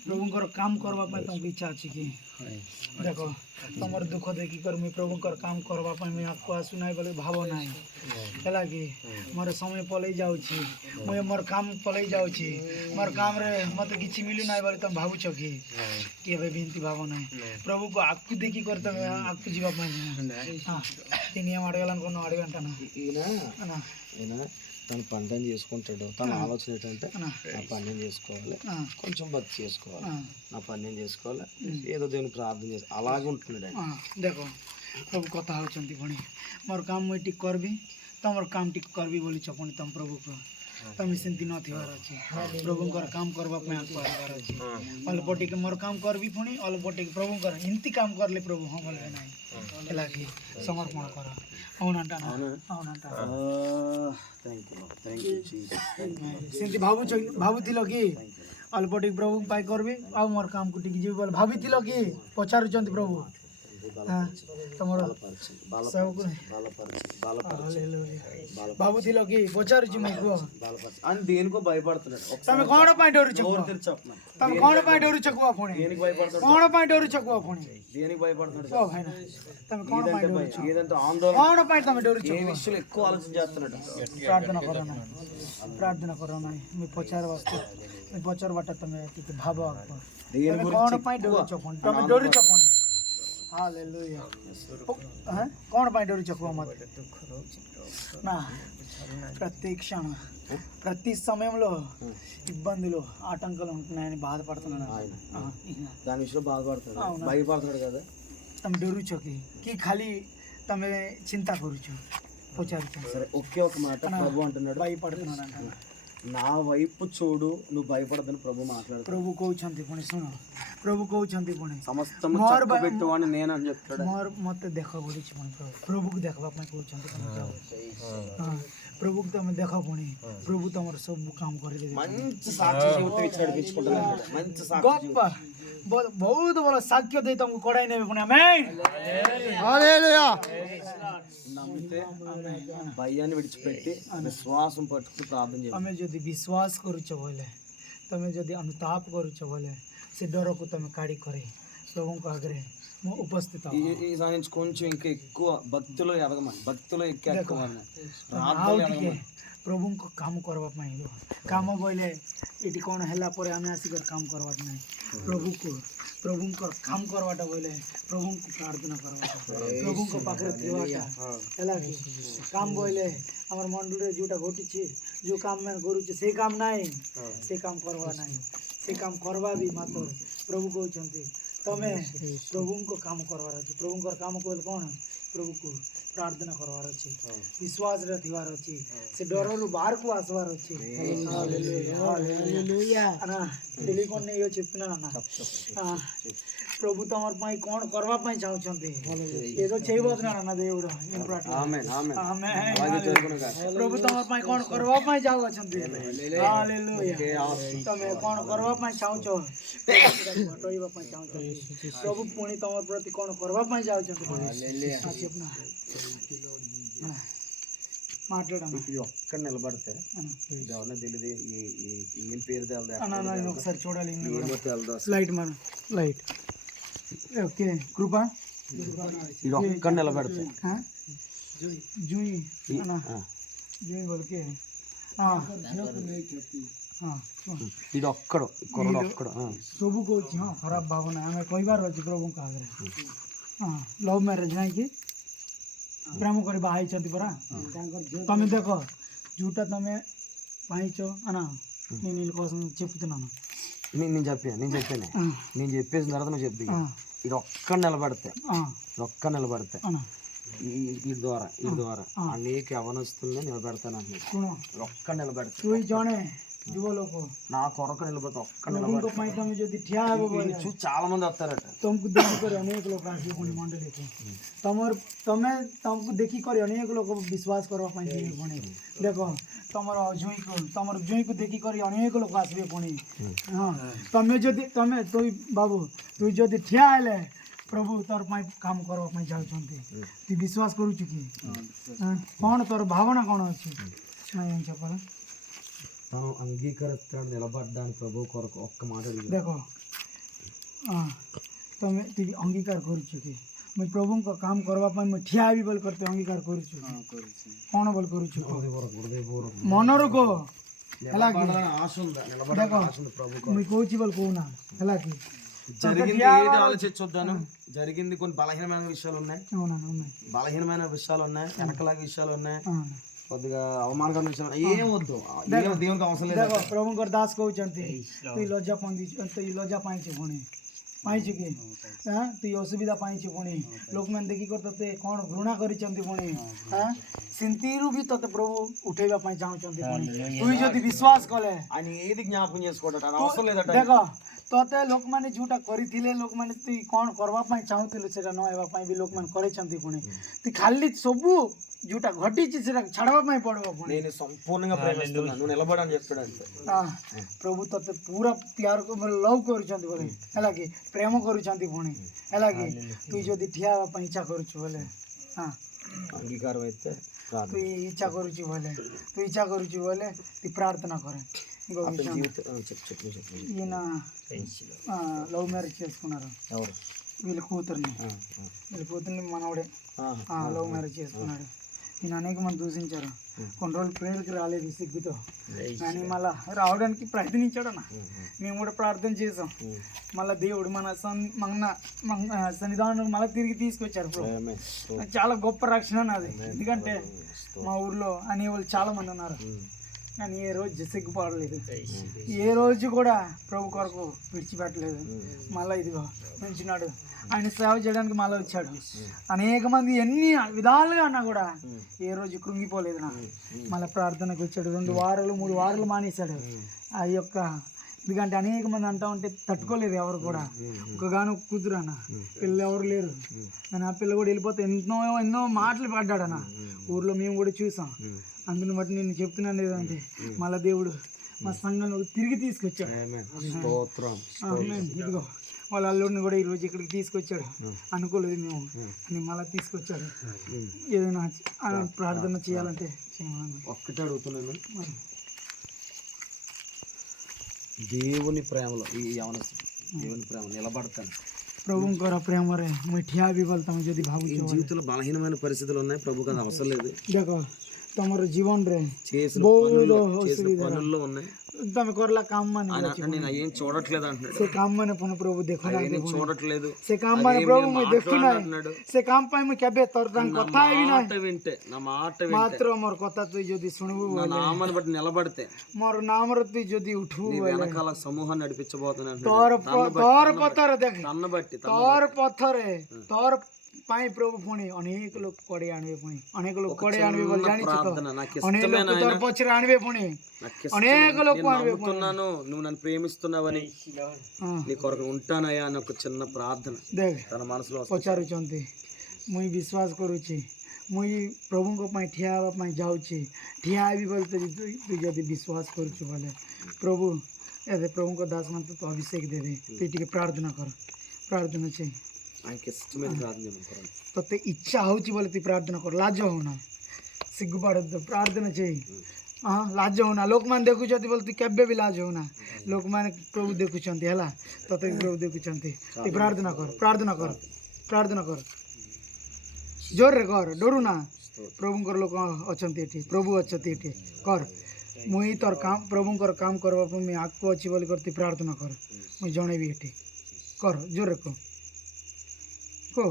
ପ୍ରଭୁଙ୍କର କାମ କରିବା ପାଇଁ ତମକୁ ଇଚ୍ଛା ଅଛି କି ଦେଖ ତମର ଦୁଃଖ ଦେଖିକରି ମୁଇଁ ପ୍ରଭୁଙ୍କର କାମ କରିବା ପାଇଁ ମୁଇଁ ଆଗକୁ ଆସୁନାହିଁ ବୋଲି ଭାବ ନାହିଁ ହେଲା କି ମୋର ସମୟ ପଳେଇ ଯାଉଛି ମୁଇଁ ମୋର କାମ ପଳେଇ ଯାଉଛି ମୋର କାମରେ ମୋତେ କିଛି ମିଳୁନାହିଁ ବୋଲି ତମେ ଭାବୁଛ କି କେବେ ବି ଏମିତି ଭାବ ନାହିଁ ପ୍ରଭୁକୁ ଆଗକୁ ଦେଖିକରି ତମେ ଆଗକୁ ଯିବା ପାଇଁ ହଁ ఈ నియమం అడగాలనుకున్నావు అడగంటానా తన పని చేసుకుంటాడు తన ఆలోచన ఏంటంటే నా పని చేసుకోవాలి కొంచెం భక్తి చేసుకోవాలి నా పని చేసుకోవాలి ఏదో దేవుని ప్రార్థన చేసి అలాగే ఉంటున్నాడు ଦେଖ ପ୍ରଭୁ କଥା ହେଉଛନ୍ତି ପୁଣି ମୋର କାମ ମୁଇଁ ଠିକ୍ କରିବି ତମର କାମ ଠିକ୍ କରିବି ବୋଲିଛ ପୁଣି ତମ ପ୍ରଭୁକୁ ତମେ ସେମିତି ନଥିବାର ଅଛି ପ୍ରଭୁଙ୍କର କାମ କରିବା ପାଇଁ ଆଗକୁ ଆସିବାର ଅଛି ଅଳ୍ପ ଟିକେ ମୋର କାମ କରିବି ପୁଣି ଅଳ୍ପ ଟିକେ ପ୍ରଭୁଙ୍କର ଏମିତି କାମ କରିଲେ ପ୍ରଭୁ ହଁ ବୋଲିବେ ନାହିଁ ହେଲା କି ସମର୍ପଣ କର అవునంటాను ସେମିତି ଭାବୁଥିଲ କି ଅଳ୍ପ ଟିକେ ପ୍ରଭୁ ପାଇଁ କରିବି ଆଉ ମୋର କାମକୁ ଟିକେ ଯିବି ବୋଲି ଭାବିଥିଲ କି ପଚାରୁଛନ୍ତି ପ୍ରଭୁ ତମର ବାବୁ ଥିଲ କି ପଚାରୁଛି ମୁଁ କୁହ అని దేనికో భయపడుతున్నాడు ତମେ କଣ ପାଇଁ ଡରୁଛ କୁହ? చెప్పమని ତମେ କଣ ପାଇଁ ଡରୁଛ କୁହ ପୁଣି? దేనికి భయపడుతున్నాడు କଣ ପାଇଁ ଡରୁଛ କୁହ ପୁଣି? దేనికి భయపడుతున్నాడు କୁହ ଭାଇନା ତମେ କଣ ପାଇଁ ଡରୁଛ? ఏదంటే ఆందోళన କଣ ପାଇଁ ତମେ ଡରୁଛ? ఏ విషయంలో ఎక్కువ ఆలోచన చేస్తున్నాడు ପ୍ରାର୍ଥନା କର ନାହିଁ ପ୍ରାର୍ଥନା କର ନାହିଁ ମୁଁ ପଚାର ବାଟ ତମେ ଟିକେ ଭାବ దేని ତମେ గురించి କଣ ପାଇଁ ଡରୁଛ ପୁଣି? ତମେ ଡରୁଛ ପୁଣି? ହାଲେଲୁୟା କଣ ପାଇଁ ଡରୁଛ କୁହ ମତେ? నా ప్రతి క్షణం ప్రతి సమయంలో ఇబ్బందులు ఆటంకాలు ఉంటున్నాయని బాధపడుతున్నాను దాని విషయంలో బాధపడుతున్నాడు భయపడుతున్నాడు కదా ତମେ ଡରୁଛ କି ଖାଲି ତମେ ଚିନ୍ତା କରୁଛ ପଚାରୁଛ సరే ఒకే ఒక మాట ప్రభు అంటున్నాడు భయపడుతున్నాను అంటాను నా వైపు చూడు నువ్వు భయపడదని ప్రభు మాట్లాడు ప్రభు କହୁଛନ୍ତି ପୁଣି ଶୁଣ ప్రభు କହୁଛନ୍ତି ପୁଣି సమస్తం పెట్టువాడిని నేను అని చెప్తాడు ମତେ ଦେଖ ବୋଲିଛି ପୁଣି ప్రభుକୁ ଦେଖିବା ପାଇଁ କହୁଛନ୍ତି ప్రభుକୁ ତମେ ଦେଖ ପୁଣି ప్రభు ତମର ସବୁ କାମ କରିଦେବେ మంచి సాక్షి జీవితం ఇచ్చి నడిపించుకుంటాను మంచి సాక్షి గొప్ప ବହୁତ ଭଲ ସାକ୍ଷ୍ୟ ଦେଇ ତମକୁ କଢାଇ ନେବେ ପୁଣି ଆମେନ୍ హల్లెలూయా నమ్మితే భయాన్ని విడిచిపెట్టి విశ్వాసం పట్టుకుని ప్రార్థన చేయాలి ତମେ ଯଦି ବିଶ୍ୱାସ କରୁଛ ବୋଲେ ତମେ ଯଦି ଅନୁତାପ କରୁଛ ବୋଲେ ସେ ଡରକୁ ତମେ କାଢ଼ି କରି ప్రభుଙ୍କ ଆଗରେ ମୁଁ ଉପସ୍ଥିତ ఈసారి నుంచి కొంచెం ఇంకా ఎక్కువ భక్తిలో ఎదగమని భక్తిలో ఎక్కువ ଆଉ ଟିକେ ପ୍ରଭୁଙ୍କ କାମ କରିବା ପାଇଁ କାମ ବୋଇଲେ ଏଠି କ'ଣ ହେଲା ପରେ ଆମେ ଆସିକରି କାମ କରବାଟା ନାହିଁ ପ୍ରଭୁଙ୍କର କାମ କରବାଟା ବୋଇଲେ ପ୍ରଭୁଙ୍କୁ ପ୍ରାର୍ଥନା କରବାଟା ପ୍ରଭୁଙ୍କ ପାଖରେ ଥିବାଟା ହେଲା କି କାମ ବୋଇଲେ ଆମର ମଣ୍ଡଳରେ ଯେଉଁଟା ଘଟିଛି ଯେଉଁ କାମ ମାନେ କରୁଛେ ସେଇ କାମ ନାହିଁ ସେ କାମ କରିବା ନାହିଁ ସେ କାମ କରିବା ବି ମାତ୍ର ପ୍ରଭୁ କହୁଛନ୍ତି ତମେ ପ୍ରଭୁଙ୍କ କାମ କରବାର ଅଛି ପ୍ରଭୁଙ୍କର କାମ କହିଲେ କ'ଣ ପ୍ରଭୁକୁ ପ୍ରାର୍ଥନା କରବାର ଅଛି ବିଶ୍ୱାସରେ ଥିବାର ଅଛି ସେ ଡରରୁ ବାହାରକୁ ଆସିବାର ଅଛି టెలిఫోన్ ନେଇ చెప్తున్నాను అన్న ప్రభు తమర పై కోణ કરવા పై చాହୁଛନ୍ତି ఏదో చేయబోతున్నాడు అన్న దేవుడు ప్రభు తమర పై కోణ કરવા పై చాହୁଛନ୍ତି హల్లెలూయా ତମେ కోణ કરવા పై చాହୁଛ ହଟେଇବା ପାଇଁ ଚାହୁଁଛନ୍ତି ପ୍ରଭୁ ପୁଣି ତମ ପ୍ରତି କଣ କରିବା ପାଇଁ ଚାହୁଁଛନ୍ତି చెప్పనా మాట్లాడమ్మా ఒక్కడ నిలబడితే ఎవరినో తెలియదు ఏం పేరు ఒకసారి చూడాలి లైట్ మన లైట్ ఓకే కృపా ఒక్కడ నిలబడితే జూయి జూయి బోల్కే ఇది ఒక్కడు కొరడు ఒక్కడు ସବୁ କହୁଛି ହଁ ଖରାପ ଭାବନା ଆମେ କହିବାର ଅଛି ପ୍ରଭୁଙ୍କ ଆଗରେ ହଁ ଲଭ୍ ମ୍ୟାରେଜ୍ ନାଇଁ କି ପ୍ରେମ କରି ବାହା ହେଇଛନ୍ତି ପରା ତମେ ଦେଖ ଯୋଉଟା ତମେ ପାଇଛ అనా నేను వీళ్ళ కోసం చెప్తున్నాను నేను చెప్పాను నేను చెప్పేసిన తర్వాత నువ్వు చెప్పి ఇది ఒక్క నిలబడితే ఈ ద్వారా అనేక యవనస్తుల్ని నిలబెడతాను ఒక్క నిలబెడతా ଯୁବ ଲୋକ నా కొరకు నిలబడితే ఒక్క ପ୍ରଭୁଙ୍କ ପାଇଁ ତମେ ଯଦି ଠିଆ ହେବ ବୋଲେ చాలా మంది వస్తారట ତମକୁ ଦେଖିକରି ଅନେକ ଲୋକ ଆସିବେ ପୁଣି ମଣ୍ଡଳୀକୁ ତମକୁ ଦେଖିକରି ଅନେକ ଲୋକ ବିଶ୍ୱାସ କରିବା ପାଇଁ ଯିବେ ପୁଣି ଦେଖ ତମର ଜୁଇଁକୁ ଦେଖିକରି ଅନେକ ଲୋକ ଆସିବେ ପୁଣି ହଁ ବାବୁ ତୁ ଯଦି ଠିଆ ହେଲେ ପ୍ରଭୁ ତୋର ପାଇଁ କାମ କରିବା ପାଇଁ ଯାଉଛନ୍ତି ତୁ ବିଶ୍ୱାସ କରୁଛୁ କି କ'ଣ ତୋର ଭାବନା କ'ଣ ଅଛି ନାଇଁ చెప్పాల తను అంగీకరిస్తాడు నిలబడ్డాను ప్రభు కొరకు ఒక్క మాట ଦେଖ ତମେ ତୁ ଅଙ୍ଗୀକାର କରୁଛୁ କି ମୁଇଁ ପ୍ରଭୁଙ୍କ କାମ କରିବା ପାଇଁ ମୁଁ ଠିଆ ହେବି ବୋଲି ତୁ ଅଙ୍ଗୀକାର କରୁଛୁ କ'ଣ ବୋଲି କରୁଛୁ ମନରୁ କହ ହେଲା କି ଦେଖ ମୁଇଁ କହୁଛି ବୋଲି କହୁନା ହେଲା କି జరిగింది ఏది ఆలోచించొద్దాను జరిగింది కొన్ని బలహీనమైన విషయాలు ఉన్నాయి వెనకలాగే విషయాలు ఉన్నాయి కొద్దిగా అవమానకరమైన విషయాలు ఏం వద్దు దేవునికి అవసరం లేదు ପ୍ରଭୁଙ୍କର ଦାସ କହୁଛନ୍ତି ତୁ ଲଜ୍ଜା ପାଇଛୁ ପୁଣି ପାଇଛୁ କି ତୁ ଅସୁବିଧା ପାଇଛୁ ପୁଣି ଲୋକମାନେ ଦେଖିକରି ତତେ କ'ଣ ଘୃଣା କରିଛନ୍ତି ପୁଣି ସେମିତିରୁ ବି ତତେ ପ୍ରଭୁ ଉଠେଇବା ପାଇଁ ଚାହୁଁଛନ୍ତି ପୁଣି ତୁ ଯଦି ବିଶ୍ୱାସ କଲେ ఆయన ఏది జ్ఞాపకం చేసుకోవడం అవసరం లేదట ଦେଖ ତତେ ଲୋକମାନେ ଯୋଉଟା କରିଥିଲେ ଲୋକମାନେ ତୁ କ'ଣ କରିବା ପାଇଁ ଚାହୁଁଥିଲୁ ସେଟା ନ ହେବା ପାଇଁ ବି ଲୋକମାନେ କରିଛନ୍ତି ପୁଣି ତୁ ଖାଲି ସବୁ झूठा घटी चीज छड़वा में पड़वा पुणे నేను సంపూర్ణంగా ప్రేమిస్తున్నాను నువ్వు నిలబడని చెప్పాడు అంతే प्रभु तते पूरा प्यार को लव करूछंती बोले हलाकि प्रेम करूछंती पुणे हलाकि तू जदी ठिया इच्छा करूछु बोले हां అంగీకారం అయితే तू इच्छा करूछु बोले तू प्रार्थना करे ఈయన లవ్ మ్యారేజ్ చేసుకున్నారు ఎవరు వీళ్ళ కూతుర్ని మనవడే లవ్ మ్యారేజ్ చేసుకున్నాడు. ఈయన అనేక మంది దూషించారు. కొన్ని రోజులు ప్రేయర్కి రాలేదు సిగ్గుతో, కానీ మళ్ళీ రావడానికి ప్రయత్నించాడన్న. మేము కూడా ప్రార్థన చేసాం. మళ్ళీ దేవుడు మన సన్నిధానం మళ్ళీ తిరిగి తీసుకొచ్చారు. చాలా గొప్ప రక్షణ నాది. ఎందుకంటే మా ఊర్లో అనేవాళ్ళు చాలా మంది ఉన్నారు, కానీ ఏ రోజు సిగ్గుపడలేదు, ఏ రోజు కూడా ప్రభు కొరకు విడిచిపెట్టలేదు. మళ్ళీ ఇదిగో పెంచినాడు, ఆయన సేవ చేయడానికి మళ్ళీ వచ్చాడు. అనేక మంది ఎన్ని విధాలుగా అన్నా కూడా ఏ రోజు కృంగిపోలేదు. నా మళ్ళీ ప్రార్థనకు వచ్చాడు. 2 వారాలు 3 వారాలు మానేశాడు. ఆ యొక్క ఎందుకంటే అనేక మంది అంటా ఉంటే తట్టుకోలేదు ఎవరు కూడా. ఒకగాను కూతురు అన్న, పిల్లలు ఎవరు లేరు, కానీ ఆ పిల్ల కూడా వెళ్ళిపోతే ఎన్నో మాటలు పడ్డాడన్న. ఊర్లో మేము కూడా చూసాం. అందుని బట్టి నేను చెప్తున్నాను లేదంటే మళ్ళీ దేవుడు మా సంఘంలో తిరిగి తీసుకొచ్చాడు. ఇదిగో వాళ్ళ అల్లుడిని కూడా ఈరోజు ఇక్కడికి తీసుకొచ్చాడు. అనుకోలేదు మేము, అని మళ్ళీ తీసుకొచ్చాడు. ఏదైనా ప్రార్థన చేయాలంటే చేయమని ఒక్కటే అడుగుతున్నాను. దేవుని ప్రేమలో ఈ దేవుని ప్రేమ నిలబడతాను. प्रभु प्रेम रे मिठिया भी बोलता हूँ यदि भाव జీవితంలో బలహీనమైన పరిస్థితులు ఉన్నాయి. ప్రభుకి అది అవసరం లేదు. देखो तमरो जीवन रे చేసిన పనుల్లో ఉన్నాయి. तमे करला काम माने నేను ఏం చూడట్లేదు అంటున్నాడు. से काम माने पुन प्रभु देखो ना నేను చూడట్లేదు. से काम माने प्रभु मैं देखी ना से काम पाई मैं केबे तोर रंग कथा है ना మాట వింటే నా మాట వింటే मात्र मोर कथा तू यदि सुनबो నా నామాన్ని బట్టి నిలబడితే मोर नाम रे तू यदि उठू నీ వెనకాల సమూహాన్ని నడిపించబోతున్నాను. तोर पत्थर देख తన్ను బట్టి तोर पत्थर है तोर पाई प्रभु पुणी अनेक लोग कोड़े आणवे पुणी अनेक लोग कोड़े आणवे बोल जानी छ तो अनेक लोग तोर पछरे आणवे पुणी अनेक लोग आणवे पुणी నువ్వు నన్ను ప్రేమిస్తున్నావని నీ కొరకు ఉంటానయ్యా అని ఒక చిన్న ప్రార్థన देख తన మనసులో पचारुचंती मुई विश्वास करूची मुई प्रभु को पाई ठिया पाई जाऊची ठिया भी बोलते तू यदि विश्वास करूछु बोले प्रभु एदे प्रभु को दास मन तो अभिषेक देवे तू टिके प्रार्थना कर प्रार्थना छे ఆయనకి ఇష్టమైన ప్రార్థన చేయమని. तोते इच्छा होची बोले तू प्रार्थना कर लाज होना सिग्गुपड़द्दु प्रार्थना చేయి लाज होना लोक मान देखुछंती बोले तू केबे भी लाज होना लोक मान प्रभु देखुछंती हला तोते प्रभु देखुछंती तू प्रार्थना कर जोर रे कर डरू ना प्रभु कर लोक अछंती एठी प्रभु अछंती एठी कर मुई तोर काम प्रभु कर काम करबा पर मैं आको अछि बोली करती प्रार्थना कर मुई जणेबी एठी कर जोर रे को तू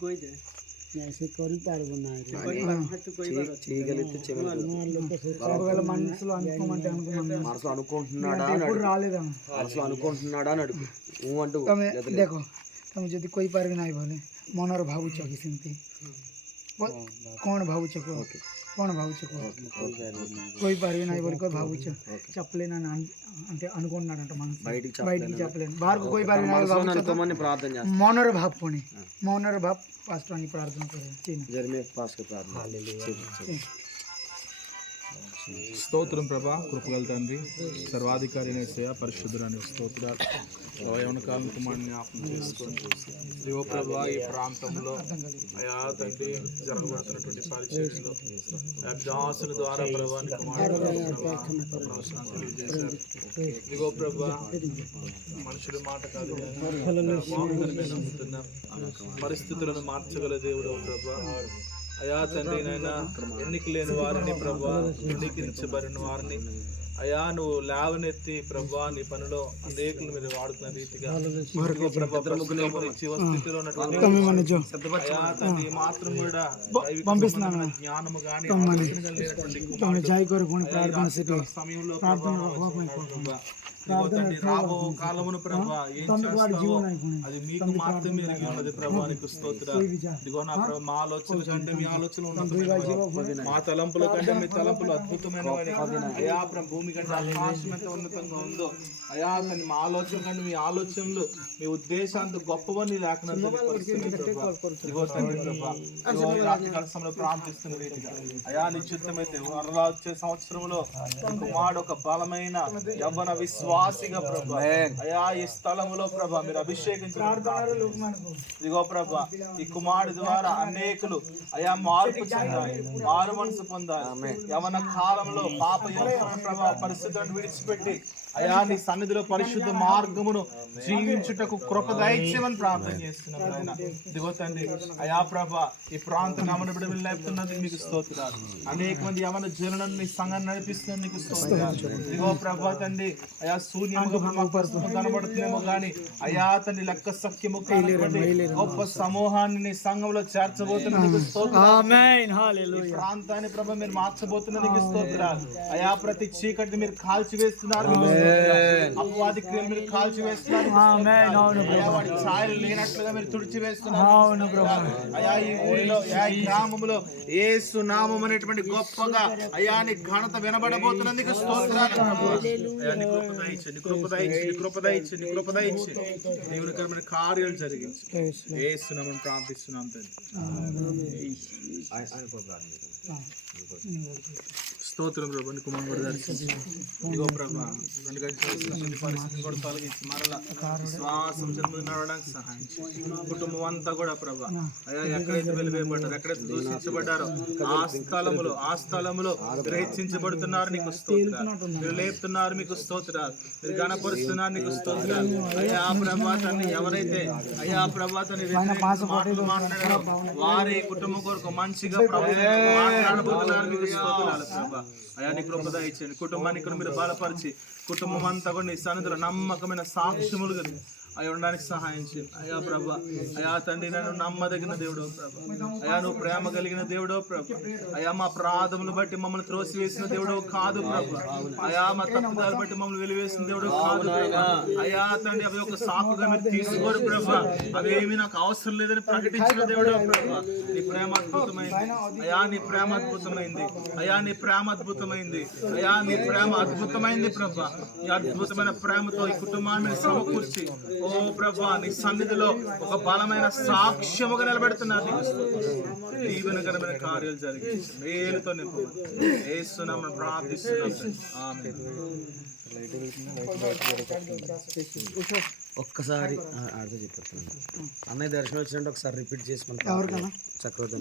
कोई दे ऐसे करी पारबो ना रे చేయగలిగితే చేయగలరు. మనసులో అనుకుంటున్నాడా అని అడుగు. అంటూ देखो तुम जदि कोई पारबे ना बोले मनर भावुछ कि सेमती कौन भावुछ को कौन भावुछ को कोई पारबे ना बोले कोई भावुछ చెప్పలేనా అంటే అనుకున్నాడంట మనసు బయటికి చెప్పలేను బార్కు कोई पारबे ना అనుకోమని ప్రార్థన చేస్తాను. मनर भाव पुणे मनर भाव पास्टर అని ప్రార్థన చేయండి జర్మే పాస్టర్ ప్రార్థన. స్తోత్రం ప్రభా, కృపగల తండ్రి, సర్వాధికారి యేసయ్య, పరిశుద్ధుడని స్తోత్రాలు. యవ్వన కాలం కుమారుని జ్ఞాపకం చేసుకొని దేవో ప్రభా ఈ ప్రాంతంలో అయా తండ్రి జరగబడుతున్నటువంటి పరిచర్యలో దాసుల ద్వారా ప్రభాని కుమారుడు తెలియజేశారు. దిగో ప్రభా మనుషుల మాట కాదు నమ్ముతున్న పరిస్థితులను మార్చగల దేవుడు ప్రభా. అయా తండ్రి నాయన ఎన్నిక లేని వారిని ప్రభా, ఎన్నికరించబడిన వారిని అయా నువ్వు లేవనెత్తి ప్రభా నీ పనిలో అనేకులు మీరు వాడుతున్న రీతిగా స్థితిలో ఉన్నటువంటి అయా తండ్రి మాత్రం కూడా జ్ఞానము కానీ సమయంలో రాబో కాలమును ప్రభా ఏం చేస్తావో అది మీకు మాత్రమే ఎరిగి ఉన్నది ప్రభా. నీకు స్తోత్రాలు. ఇదిగో నా ప్రభా మా ఆలోచన కంటే మీ ఆలోచన ఉన్నది, మా తలంపుల కంటే మీ తలంపులు అద్భుతమైనవని అయా భూమి మీకంటే ఆకాశం ఎంత ఉన్నతంగా ఉందో అయా తండ్రి మా ఆలోచన కంటే మీ ఆలోచనలు మీ ఉద్దేశాంత గొప్పవని లేకుండా సమయంలో ప్రార్థిస్తున్న రీతిగా అయా నిశ్చితమైతే మరలా వచ్చే సంవత్సరంలో కుమారుడు ఒక బలమైన యవ్వన విశ్వాసిగా ప్రభా అయా ఈ స్థలములో ప్రభా మీరు అభిషేకించారు. ఇదిగో ప్రభా ఈ కుమారుడు ద్వారా అనేకులు అయా మార్పు చెందాలి, మారు మనసు పొందాలి. యవన కాలంలో పాప ప్రభా పరిస్థితులను విడిచిపెట్టి అయా నీ సన్నిధిలో పరిశుద్ధ మార్గమును జీవించుటకు కృప దయచేయమని ప్రార్థన చేస్తున్నాం నాయన. ఇదిగో తండ్రి అయా ప్రభా ఈ ప్రాంతం యవన బిడ్డలు లేపుతున్నది మీకు స్తోత్రాలు. అనేక మంది యవన జనులను నీ సంఘాన్ని నడిపిస్తున్నది నీకు స్తోత్రాలు. ఇదిగో ప్రభా తండ్రి అయా శూన్యముగా కనబడుతుందేమో కానీ అయా తండ్రి లెక్క సఖ్యము గొప్ప సమూహాన్ని నీ సంఘంలో చేర్చబోతున్న నీకు స్తోత్రాలు. ఈ ప్రాంతాన్ని ప్రభా మీరు మార్చబోతున్న నీకు స్తోత్రాలు. అయా ప్రతి చీకటిని మీరు కాల్చివేస్తున్నారు, అపవాది క్రియలు మీరు కాల్చి వేస్తున్నారు, వాడి ఛాయలు లేనట్లుగా మీరు తుడిచి వేస్తున్నారు. అయా ఈ ఊరిలో ఈ గ్రామంలో యేసు నామం అనేటువంటి గొప్పగా అయా నీ ఘనత వినబడబోతున్నందుకు స్తోత్రాలు. దేవునికరమైన కార్యాలు జరిగించి యేసు నామం ప్రార్థిస్తున్నాం తండ్రి. స్తోత్రం ప్రభా. నీ కుమారుడు ఇదిగో ప్రభా 2 గంటల పరిస్థితిని కూడా తొలగించి మరలా శ్వాసం నడవడానికి సహాయం చేయండి. కుటుంబం అంతా కూడా ప్రభా అయ్యా ఎక్కడైతే వెలివేయబడ్డారో, ఎక్కడైతే దూషించబడ్డారో ఆ స్థలములో మీరు హెచ్చించబడుతున్నారు నీకు స్తోత్రాలు. మీరు లేపుతున్నారు మీకు స్తోత్రాలు. మీరు గణపరుస్తున్నారు నీకు స్తోత్రాలు. అయ్యా ప్రభాతాన్ని ఎవరైతే అయ్యా ప్రభాతాన్ని మాటలు మాట్లాడారో వారి కుటుంబం కొరకు మంచిగా మాట్లాడబోతున్నారు మీకు స్తోత్రాలు ప్రభా. అయా నీ కృప దయచేయండి. కుటుంబానికి మీరు బలపరిచి కుటుంబం అంతా కూడా నీ సన్నిధిలో నమ్మకమైన సాక్ష్యములు అయి ఉండడానికి సహాయం చేయండి అయా ప్రభా. అయా తండ్రి నన్ను నమ్మదగిన దేవుడో ప్రభా, అయా నువ్వు ప్రేమ కలిగిన దేవుడో ప్రభా, అయా మా అపరాధములు బట్టి మమ్మల్ని త్రోసివేసిన దేవుడో కాదు ప్రభా, అయా మా తప్పుదారు బట్టి మమ్మల్ని వెలివేసిన దేవుడో కాదు ప్రభా. అయా తండ్రి అవి ఒక సాకుగా మీరు తీసుకోరు ప్రభా, అవేమి నాకు అవసరం లేదని ప్రకటించిన దేవుడో ప్రభా. నీ ప్రేమ అద్భుతమైంది అయా, నీ ప్రేమ అద్భుతమైంది అయా, నీ ప్రేమ అద్భుతమైంది అయా, నీ ప్రేమ అద్భుతమైంది ప్రభా. ఈ అద్భుతమైన ప్రేమతో ఈ కుటుంబాన్ని సమకూర్చి ఓ ప్రభా నీ సన్నిధిలో ఒక బలమైన సాక్ష్యముగా నిలబెడుతున్నారు. దీవెనకరమైన కార్యాలు జరిగి మేలుతో నింపమని యేసునామమున ప్రార్థిస్తున్నాం. ఆమేన్. ఒక్కసారి అన్నయ్య దర్శనం వచ్చినట్టు ఒకసారి రిపీట్ చేసుకుంటాం చక్రవర్తి.